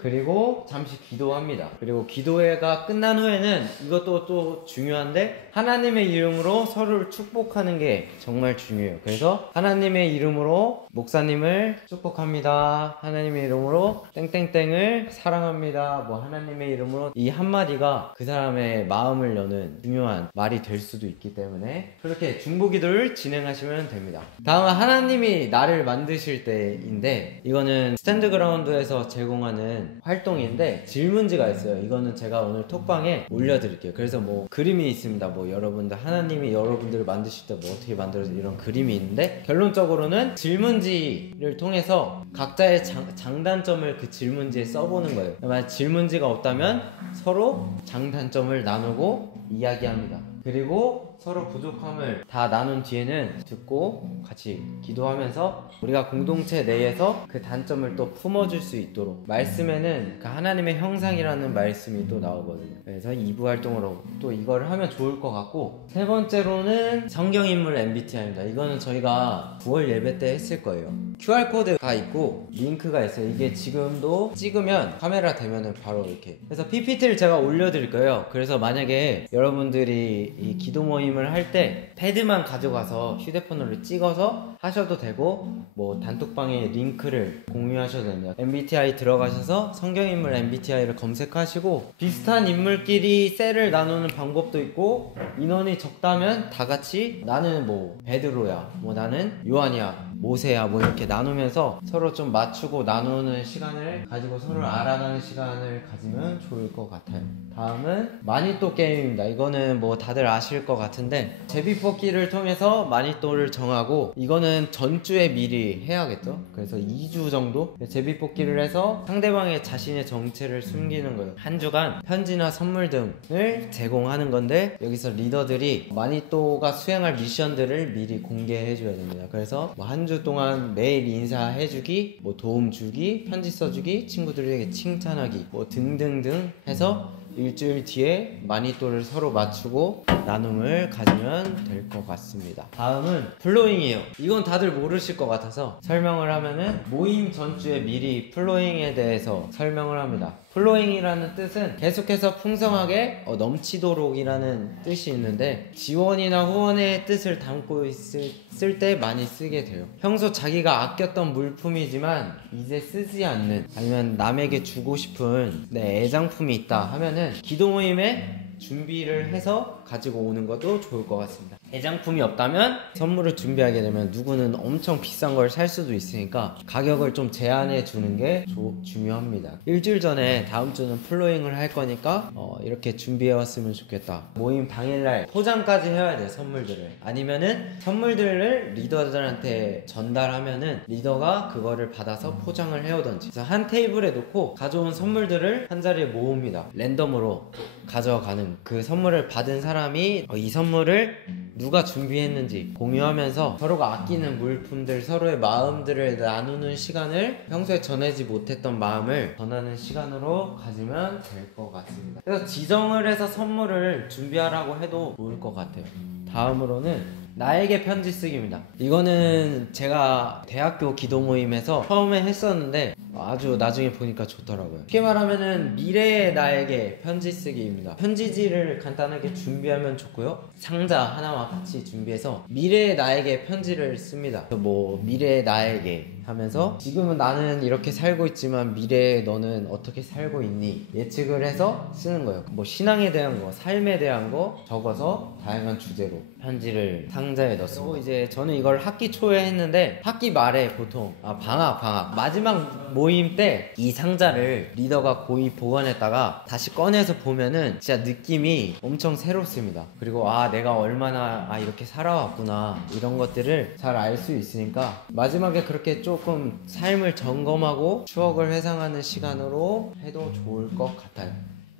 그리고 잠시 기도합니다. 그리고 기도회가 끝난 후에는 이것도 또 중요한데 하나님의 이름으로 서로를 축복하는 게 정말 중요해요. 그래서 하나님의 이름으로 목사님을 축복합니다. 하나님의 이름으로 땡땡땡을 사랑합니다. 뭐 하나님의 이름으로 이 한마디가 그 사람의 마음을 여는 중요한 말이 될 수도 있기 때문에 그렇게 중보기도를 진행하시면 됩니다. 다음은 하나님이 나를 만드실 때인데 이거는 스탠드그라운드에서 제공하는 활동인데 질문지가 있어요. 이거는 제가 오늘 톡방에 올려드릴게요. 그래서 뭐 그림이 있습니다. 뭐 여러분들 하나님이 여러분들을 만드실 때 뭐 어떻게 만들어서 이런 그림이 있는데 결론적으로는 질문지를 통해서 각자의 장단점을 그 질문지에 써보는 거예요. 만약 질문지가 없다면 서로 장단점을 나누고 이야기합니다. 그리고 서로 부족함을 다 나눈 뒤에는 듣고 같이 기도하면서 우리가 공동체 내에서 그 단점을 또 품어줄 수 있도록, 말씀에는 그 하나님의 형상이라는 말씀이 또 나오거든요. 그래서 2부 활동으로 또 이걸 하면 좋을 것 같고, 세 번째로는 성경인물 MBTI입니다. 이거는 저희가 9월 예배 때 했을 거예요. QR코드가 있고 링크가 있어요. 이게 지금도 찍으면 카메라 대면은 바로 이렇게, 그래서 PPT를 제가 올려드릴 거예요. 그래서 만약에 여러분들이 이 기도 모임을 할 때 패드만 가져가서 휴대폰으로 찍어서 하셔도 되고, 뭐 단톡방에 링크를 공유하셔도 됩니다. MBTI 들어가셔서 성경인물 MBTI를 검색하시고, 비슷한 인물끼리 셀을 나누는 방법도 있고, 인원이 적다면 다 같이 나는 뭐 베드로야, 뭐 나는 요한이야, 모세야, 뭐 이렇게 나누면서 서로 좀 맞추고 나누는 시간을 가지고 서로를 알아가는 시간을 가지면 좋을 것 같아요. 다음은 마니또 게임입니다. 이거는 뭐 다들 아실 것 같은데, 제비뽑기를 통해서 마니또를 정하고, 이거는 전주에 미리 해야겠죠. 그래서 2주 정도 제비뽑기를 해서 상대방의 자신의 정체를 숨기는 거예요. 한 주간 편지나 선물 등을 제공하는 건데, 여기서 리더들이 마니또가 수행할 미션들을 미리 공개해 줘야 됩니다. 그래서 뭐 한 주 동안 매일 인사해주기, 뭐 도움 주기, 편지 써주기, 친구들에게 칭찬하기, 뭐 등등등 해서 일주일 뒤에 마니또를 서로 맞추고 나눔을 가지면 될 것 같습니다. 다음은 플로잉이에요. 이건 다들 모르실 것 같아서 설명을 하면은, 모임 전주에 미리 플로잉에 대해서 설명을 합니다. 플로잉이라는 뜻은 계속해서 풍성하게 넘치도록 이라는 뜻이 있는데, 지원이나 후원의 뜻을 담고 있을 때 많이 쓰게 돼요. 평소 자기가 아꼈던 물품이지만 이제 쓰지 않는, 아니면 남에게 주고 싶은 내 애장품이 있다 하면은 기도 모임에 준비를 해서 가지고 오는 것도 좋을 것 같습니다. 애장품이 없다면 선물을 준비하게 되면 누구는 엄청 비싼 걸 살 수도 있으니까 가격을 좀 제한해 주는 게 중요합니다. 일주일 전에 다음 주는 플로잉을 할 거니까 이렇게 준비해 왔으면 좋겠다. 모임 당일날 포장까지 해야 돼, 선물들을. 아니면은 선물들을 리더들한테 전달하면은 리더가 그거를 받아서 포장을 해오던지. 그래서 한 테이블에 놓고 가져온 선물들을 한 자리에 모읍니다. 랜덤으로 가져가는, 그 선물을 받은 사람이 이 선물을 누가 준비했는지 공유하면서 서로가 아끼는 물품들, 서로의 마음들을 나누는 시간을, 평소에 전하지 못했던 마음을 전하는 시간으로 가지면 될 것 같습니다. 그래서 지정을 해서 선물을 준비하라고 해도 좋을 것 같아요. 다음으로는 나에게 편지 쓰기입니다. 이거는 제가 대학교 기도 모임에서 처음에 했었는데 아주 나중에 보니까 좋더라고요. 쉽게 말하면은 미래의 나에게 편지 쓰기입니다. 편지지를 간단하게 준비하면 좋고요. 상자 하나와 같이 준비해서 미래의 나에게 편지를 씁니다. 뭐 미래의 나에게 하면서, 지금은 나는 이렇게 살고 있지만 미래에 너는 어떻게 살고 있니? 예측을 해서 쓰는 거예요. 뭐 신앙에 대한 거, 삶에 대한 거 적어서 다양한 주제로 편지를 상자에 넣습니다. 이제 저는 이걸 학기 초에 했는데, 학기 말에 보통 방학 마지막 모임 때 이 상자를 리더가 고이 보관했다가 다시 꺼내서 보면은 진짜 느낌이 엄청 새롭습니다. 그리고 내가 얼마나 이렇게 살아왔구나, 이런 것들을 잘 알 수 있으니까 마지막에 그렇게 조금 삶을 점검하고 추억을 회상하는 시간으로 해도 좋을 것 같아요.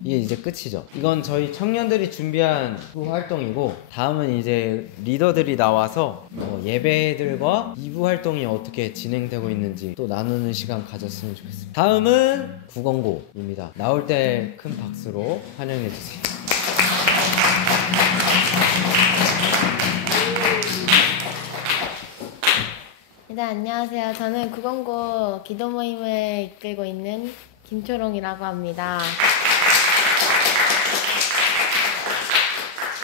이게 이제 끝이죠. 이건 저희 청년들이 준비한 활동이고, 다음은 이제 리더들이 나와서 예배들과 2부 활동이 어떻게 진행되고 있는지 또 나누는 시간 가졌으면 좋겠습니다. 다음은 구건고입니다. 나올 때 큰 박수로 환영해주세요. 네, 안녕하세요. 저는 구건고 기도 모임을 이끌고 있는 김초롱이라고 합니다.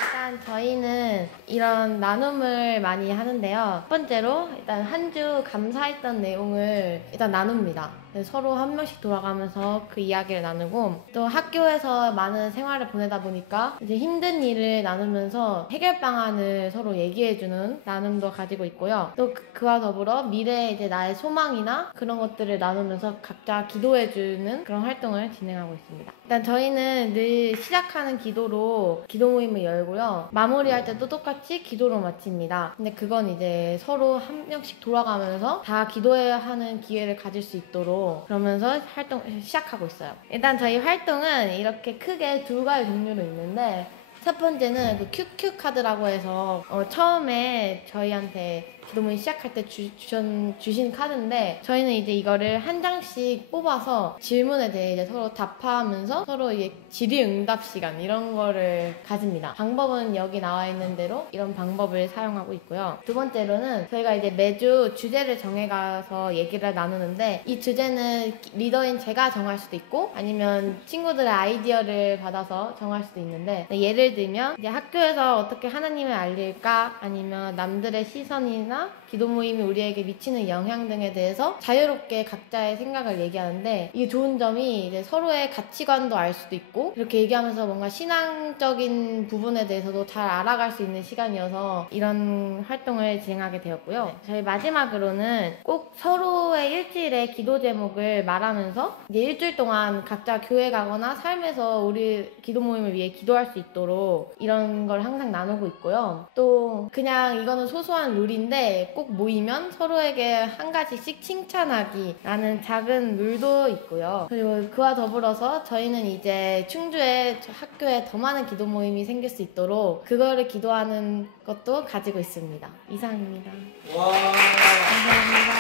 일단 저희는 이런 나눔을 많이 하는데요. 첫 번째로 일단 한 주 감사했던 내용을 일단 나눕니다. 서로 한 명씩 돌아가면서 그 이야기를 나누고, 또 학교에서 많은 생활을 보내다 보니까 이제 힘든 일을 나누면서 해결 방안을 서로 얘기해주는 나눔도 가지고 있고요. 또 그와 더불어 미래에 이제 나의 소망이나 그런 것들을 나누면서 각자 기도해주는 그런 활동을 진행하고 있습니다. 일단 저희는 늘 시작하는 기도로 기도 모임을 열고요. 마무리할 때도 똑같이 기도로 마칩니다. 근데 그건 이제 서로 한 명씩 돌아가면서 다 기도해야 하는 기회를 가질 수 있도록 그러면서 활동을 시작하고 있어요. 일단 저희 활동은 이렇게 크게 두 가지 종류로 있는데, 첫 번째는 그 QQ 카드라고 해서 처음에 저희한테 기도모임 시작할 때 주신 카드인데, 저희는 이제 이거를 한 장씩 뽑아서 질문에 대해 이제 서로 답하면서 서로 이제 질의응답 시간 이런 거를 가집니다. 방법은 여기 나와 있는 대로 이런 방법을 사용하고 있고요. 두 번째로는 저희가 이제 매주 주제를 정해가서 얘기를 나누는데, 이 주제는 리더인 제가 정할 수도 있고 아니면 친구들의 아이디어를 받아서 정할 수도 있는데, 예를 들면 이제 학교에서 어떻게 하나님을 알릴까, 아니면 남들의 시선이나 기도 모임이 우리에게 미치는 영향 등에 대해서 자유롭게 각자의 생각을 얘기하는데, 이게 좋은 점이 이제 서로의 가치관도 알 수도 있고, 이렇게 얘기하면서 뭔가 신앙적인 부분에 대해서도 잘 알아갈 수 있는 시간이어서 이런 활동을 진행하게 되었고요. 저희 마지막으로는 꼭 서로의 일주일의 기도 제목을 말하면서 이제 일주일 동안 각자 교회 가거나 삶에서 우리 기도 모임을 위해 기도할 수 있도록 이런 걸 항상 나누고 있고요. 또 그냥 이거는 소소한 룰인데, 꼭 모이면 서로에게 한 가지씩 칭찬하기 라는 작은 룰도 있고요. 그리고 그와 더불어서 저희는 이제 충주에 학교에 더 많은 기도 모임이 생길 수 있도록 그거를 기도하는 것도 가지고 있습니다. 이상입니다. 감사합니다.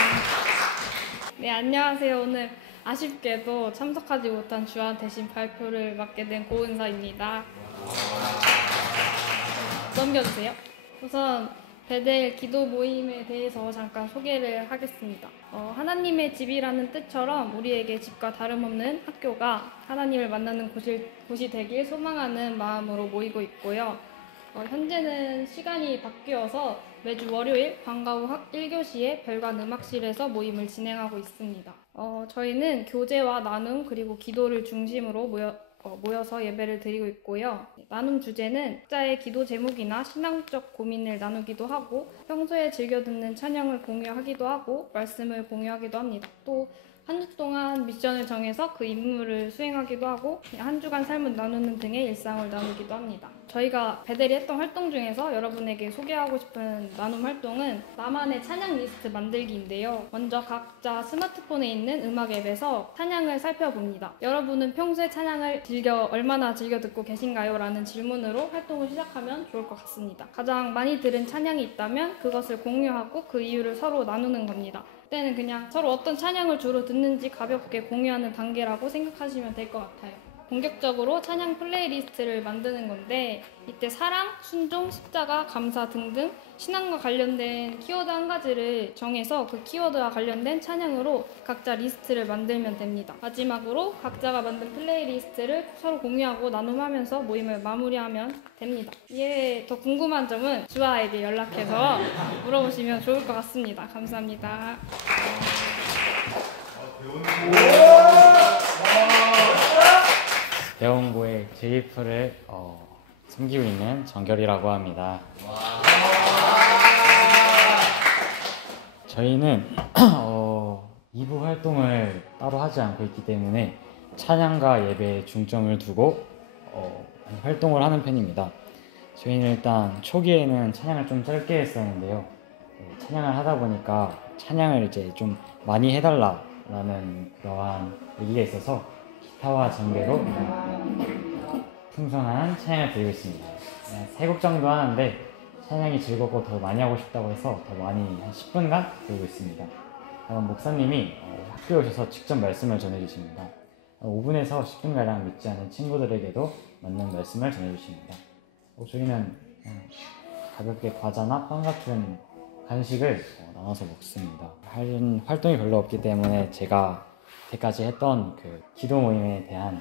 네, 안녕하세요. 오늘 아쉽게도 참석하지 못한 주한 대신 발표를 맡게 된 고은서입니다. 넘겨주세요. 우선 베델 기도 모임에 대해서 잠깐 소개를 하겠습니다. 하나님의 집이라는 뜻처럼 우리에게 집과 다름없는 학교가 하나님을 만나는 곳이 되길 소망하는 마음으로 모이고 있고요. 현재는 시간이 바뀌어서 매주 월요일 방과 후 1교시에 별관 음악실에서 모임을 진행하고 있습니다. 저희는 교제와 나눔 그리고 기도를 중심으로 모여서 예배를 드리고 있고요. 나눔 주제는 각자의 기도 제목이나 신앙적 고민을 나누기도 하고, 평소에 즐겨 듣는 찬양을 공유하기도 하고, 말씀을 공유하기도 합니다. 또 한 주 동안 미션을 정해서 그 임무를 수행하기도 하고, 한 주간 삶을 나누는 등의 일상을 나누기도 합니다. 저희가 베델이 했던 활동 중에서 여러분에게 소개하고 싶은 나눔 활동은 나만의 찬양 리스트 만들기인데요. 먼저 각자 스마트폰에 있는 음악 앱에서 찬양을 살펴봅니다. 여러분은 평소에 찬양을 얼마나 즐겨 듣고 계신가요? 라는 질문으로 활동을 시작하면 좋을 것 같습니다. 가장 많이 들은 찬양이 있다면 그것을 공유하고 그 이유를 서로 나누는 겁니다. 그때는 그냥 서로 어떤 찬양을 주로 듣는지 가볍게 공유하는 단계라고 생각하시면 될 것 같아요. 본격적으로 찬양 플레이리스트를 만드는 건데, 이때 사랑, 순종, 십자가, 감사 등등 신앙과 관련된 키워드 한 가지를 정해서 그 키워드와 관련된 찬양으로 각자 리스트를 만들면 됩니다. 마지막으로 각자가 만든 플레이리스트를 서로 공유하고 나눔하면서 모임을 마무리하면 됩니다. 이에 더 궁금한 점은 주아에게 연락해서 물어보시면 좋을 것 같습니다. 감사합니다. 대원고의 제이프를 섬기고 있는 정결이라고 합니다. 저희는 2부 활동을 따로 하지 않고 있기 때문에 찬양과 예배에 중점을 두고 활동을 하는 편입니다. 저희는 일단 초기에는 찬양을 좀 짧게 했었는데요. 찬양을 하다 보니까 찬양을 이제 좀 많이 해달라라는 그러한 얘기가 있어서 기타와 젬베로 풍성한 찬양을 드리고 있습니다. 3곡 정도 하는데 찬양이 즐겁고 더 많이 하고 싶다고 해서 더 많이 한 10분간 드리고 있습니다. 목사님이 학교에 오셔서 직접 말씀을 전해주십니다. 5분에서 10분가량 믿지 않은 친구들에게도 맞는 말씀을 전해주십니다. 저희는 가볍게 과자나 빵 같은 간식을 나눠서 먹습니다. 활동이 별로 없기 때문에 제가 이때까지 했던 그 기도 모임에 대한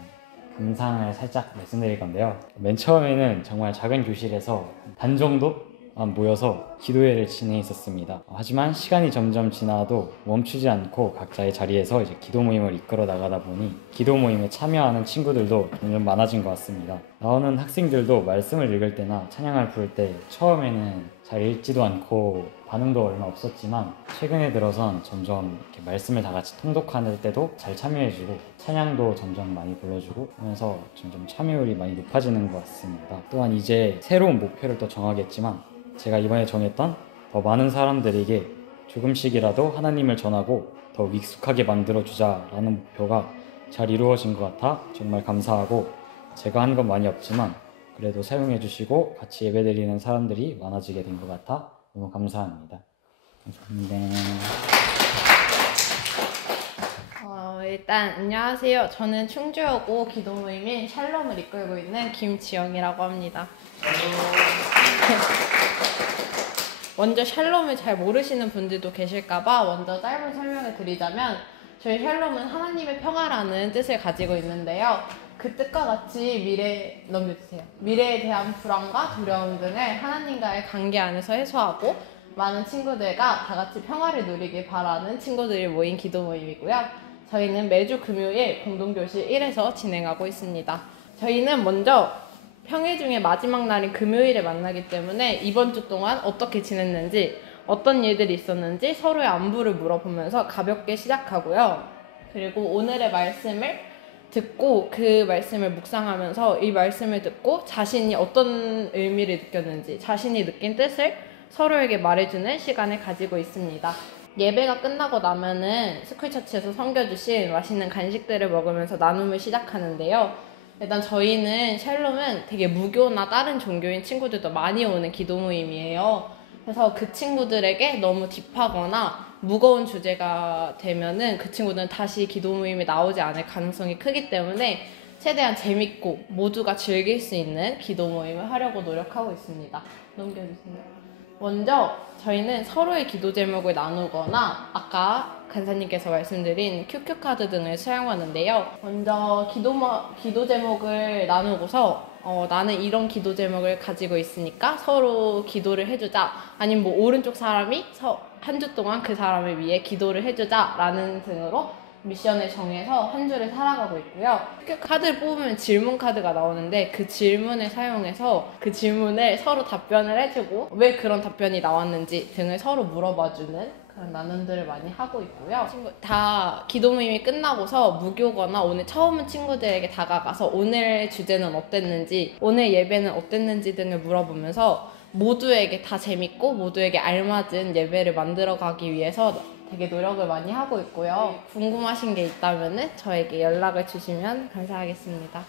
감상을 살짝 말씀드릴 건데요. 맨 처음에는 정말 작은 교실에서 반 정도만 모여서 기도회를 진행했었습니다. 하지만 시간이 점점 지나도 멈추지 않고 각자의 자리에서 이제 기도 모임을 이끌어 나가다 보니 기도 모임에 참여하는 친구들도 점점 많아진 것 같습니다. 나오는 학생들도 말씀을 읽을 때나 찬양을 부를 때 처음에는 잘 읽지도 않고 반응도 얼마 없었지만 최근에 들어선 점점 이렇게 말씀을 다 같이 통독할 때도 잘 참여해주고 찬양도 점점 많이 불러주고 하면서 점점 참여율이 많이 높아지는 것 같습니다. 또한 이제 새로운 목표를 또 정하겠지만 제가 이번에 정했던 더 많은 사람들에게 조금씩이라도 하나님을 전하고 더 익숙하게 만들어주자라는 목표가 잘 이루어진 것 같아 정말 감사하고, 제가 한 건 많이 없지만 그래도 사용해 주시고 같이 예배드리는 사람들이 많아지게 된 것 같아 너무 감사합니다. 감사합니다. 일단 안녕하세요. 저는 충주여고 기도 모임인 샬롬을 이끌고 있는 김지영이라고 합니다. 먼저 샬롬을 잘 모르시는 분들도 계실까봐 먼저 짧은 설명을 드리자면 저희 샬롬은 하나님의 평화라는 뜻을 가지고 있는데요. 그 뜻과 같이 미래에 대한 불안과 두려움 등을 하나님과의 관계 안에서 해소하고 많은 친구들과 다 같이 평화를 누리길 바라는 친구들이 모인 기도 모임이고요. 저희는 매주 금요일 공동교실 1에서 진행하고 있습니다. 저희는 먼저 평일 중에 마지막 날인 금요일에 만나기 때문에 이번 주 동안 어떻게 지냈는지, 어떤 일들이 있었는지 서로의 안부를 물어보면서 가볍게 시작하고요. 그리고 오늘의 말씀을 듣고 그 말씀을 묵상하면서 이 말씀을 듣고 자신이 어떤 의미를 느꼈는지, 자신이 느낀 뜻을 서로에게 말해주는 시간을 가지고 있습니다. 예배가 끝나고 나면은 스쿨처치에서 섬겨주신 맛있는 간식들을 먹으면서 나눔을 시작하는데요. 일단 저희는 샬롬은 되게 무교나 다른 종교인 친구들도 많이 오는 기도 모임이에요. 그래서 그 친구들에게 너무 딥하거나 무거운 주제가 되면은 그 친구들은 다시 기도 모임에 나오지 않을 가능성이 크기 때문에 최대한 재밌고 모두가 즐길 수 있는 기도 모임을 하려고 노력하고 있습니다. 넘겨주세요. 먼저 저희는 서로의 기도 제목을 나누거나 아까 간사님께서 말씀드린 QQ카드 등을 사용하는데요. 먼저 기도 제목을 나누고서 나는 이런 기도 제목을 가지고 있으니까 서로 기도를 해주자. 아니면 뭐 오른쪽 사람이 한 주 동안 그 사람을 위해 기도를 해주자 라는 등으로 미션을 정해서 한 주를 살아가고 있고요. 카드를 뽑으면 질문 카드가 나오는데 그 질문을 사용해서 그 질문을 서로 답변을 해주고 왜 그런 답변이 나왔는지 등을 서로 물어봐주는 그런 나눔들을 많이 하고 있고요. 다 기도 모임이 끝나고서 무교거나 오늘 처음 온 친구들에게 다가가서 오늘 주제는 어땠는지, 오늘 예배는 어땠는지 등을 물어보면서 모두에게 다 재밌고 모두에게 알맞은 예배를 만들어가기 위해서 되게 노력을 많이 하고 있고요. 궁금하신 게 있다면 저에게 연락을 주시면 감사하겠습니다.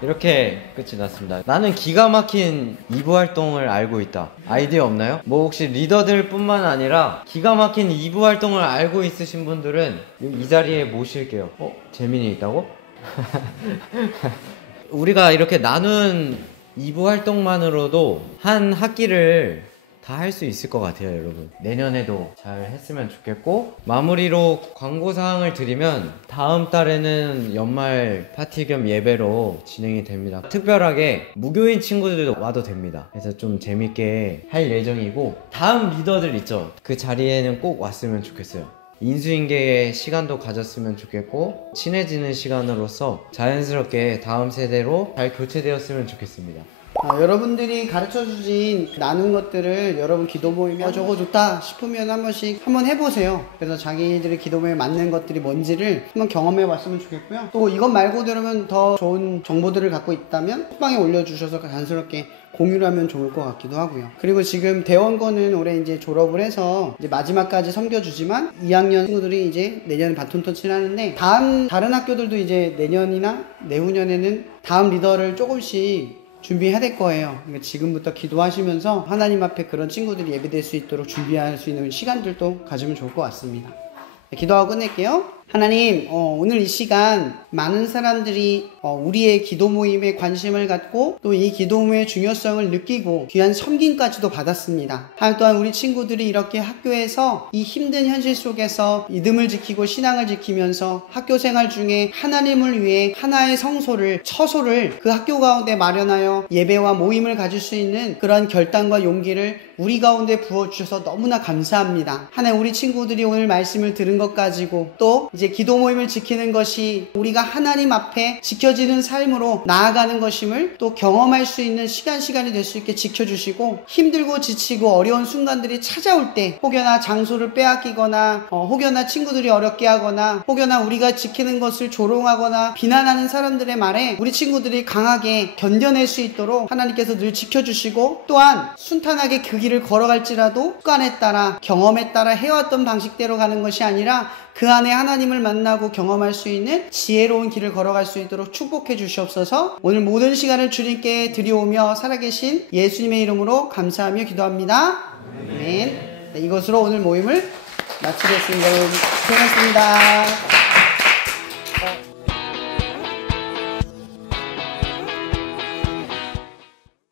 이렇게 끝이 났습니다. 나는 기가 막힌 2부 활동을 알고 있다. 아이디어 없나요? 뭐 혹시 리더들 뿐만 아니라 기가 막힌 2부 활동을 알고 있으신 분들은 이 자리에 모실게요. 재민이 있다고? 우리가 이렇게 나눈 2부 활동만으로도 한 학기를 다 할 수 있을 것 같아요, 여러분. 내년에도 잘 했으면 좋겠고, 마무리로 광고사항을 드리면 다음 달에는 연말 파티 겸 예배로 진행이 됩니다. 특별하게 무교인 친구들도 와도 됩니다. 그래서 좀 재밌게 할 예정이고, 다음 리더들 있죠? 그 자리에는 꼭 왔으면 좋겠어요. 인수인계의 시간도 가졌으면 좋겠고, 친해지는 시간으로서 자연스럽게 다음 세대로 잘 교체되었으면 좋겠습니다. 여러분들이 가르쳐주신 나눈 것들을 여러분 기도 모임에 저거 좋다 싶으면 한 번씩 한번 해보세요. 그래서 자기들의 기도 모임에 맞는 것들이 뭔지를 한번 경험해 봤으면 좋겠고요. 또 이것 말고도 여러분 더 좋은 정보들을 갖고 있다면 톡방에 올려주셔서 자연스럽게 공유를 하면 좋을 것 같기도 하고요. 그리고 지금 대원고는 올해 이제 졸업을 해서 이제 마지막까지 섬겨주지만 2학년 친구들이 이제 내년에 바톤 터치를 하는데, 다른 학교들도 이제 내년이나 내후년에는 다음 리더를 조금씩 준비해야 될 거예요. 그러니까 지금부터 기도하시면서 하나님 앞에 그런 친구들이 예배될 수 있도록 준비할 수 있는 시간들도 가지면 좋을 것 같습니다. 기도하고 끝낼게요. 하나님, 오늘 이 시간 많은 사람들이 우리의 기도 모임에 관심을 갖고 또 이 기도 모임의 중요성을 느끼고 귀한 섬김까지도 받았습니다. 또한 우리 친구들이 이렇게 학교에서 이 힘든 현실 속에서 믿음을 지키고 신앙을 지키면서 학교 생활 중에 하나님을 위해 하나의 성소를, 처소를 그 학교 가운데 마련하여 예배와 모임을 가질 수 있는 그런 결단과 용기를 우리 가운데 부어주셔서 너무나 감사합니다. 하나님, 우리 친구들이 오늘 말씀을 들은 것 가지고 또 이제 기도 모임을 지키는 것이 우리가 하나님 앞에 지켜지는 삶으로 나아가는 것임을 또 경험할 수 있는 시간이 될 수 있게 지켜주시고, 힘들고 지치고 어려운 순간들이 찾아올 때 혹여나 장소를 빼앗기거나 혹여나 친구들이 어렵게 하거나 혹여나 우리가 지키는 것을 조롱하거나 비난하는 사람들의 말에 우리 친구들이 강하게 견뎌낼 수 있도록 하나님께서 늘 지켜주시고, 또한 순탄하게 그 길을 걸어갈지라도 습관에 따라 경험에 따라 해왔던 방식대로 가는 것이 아니라 그 안에 하나님을 만나고 경험할 수 있는 지혜로운 길을 걸어갈 수 있도록 축복해 주시옵소서. 오늘 모든 시간을 주님께 드리오며 살아계신 예수님의 이름으로 감사하며 기도합니다. 아멘. 네, 이것으로 오늘 모임을 마치겠습니다. 여러분 고생하셨습니다.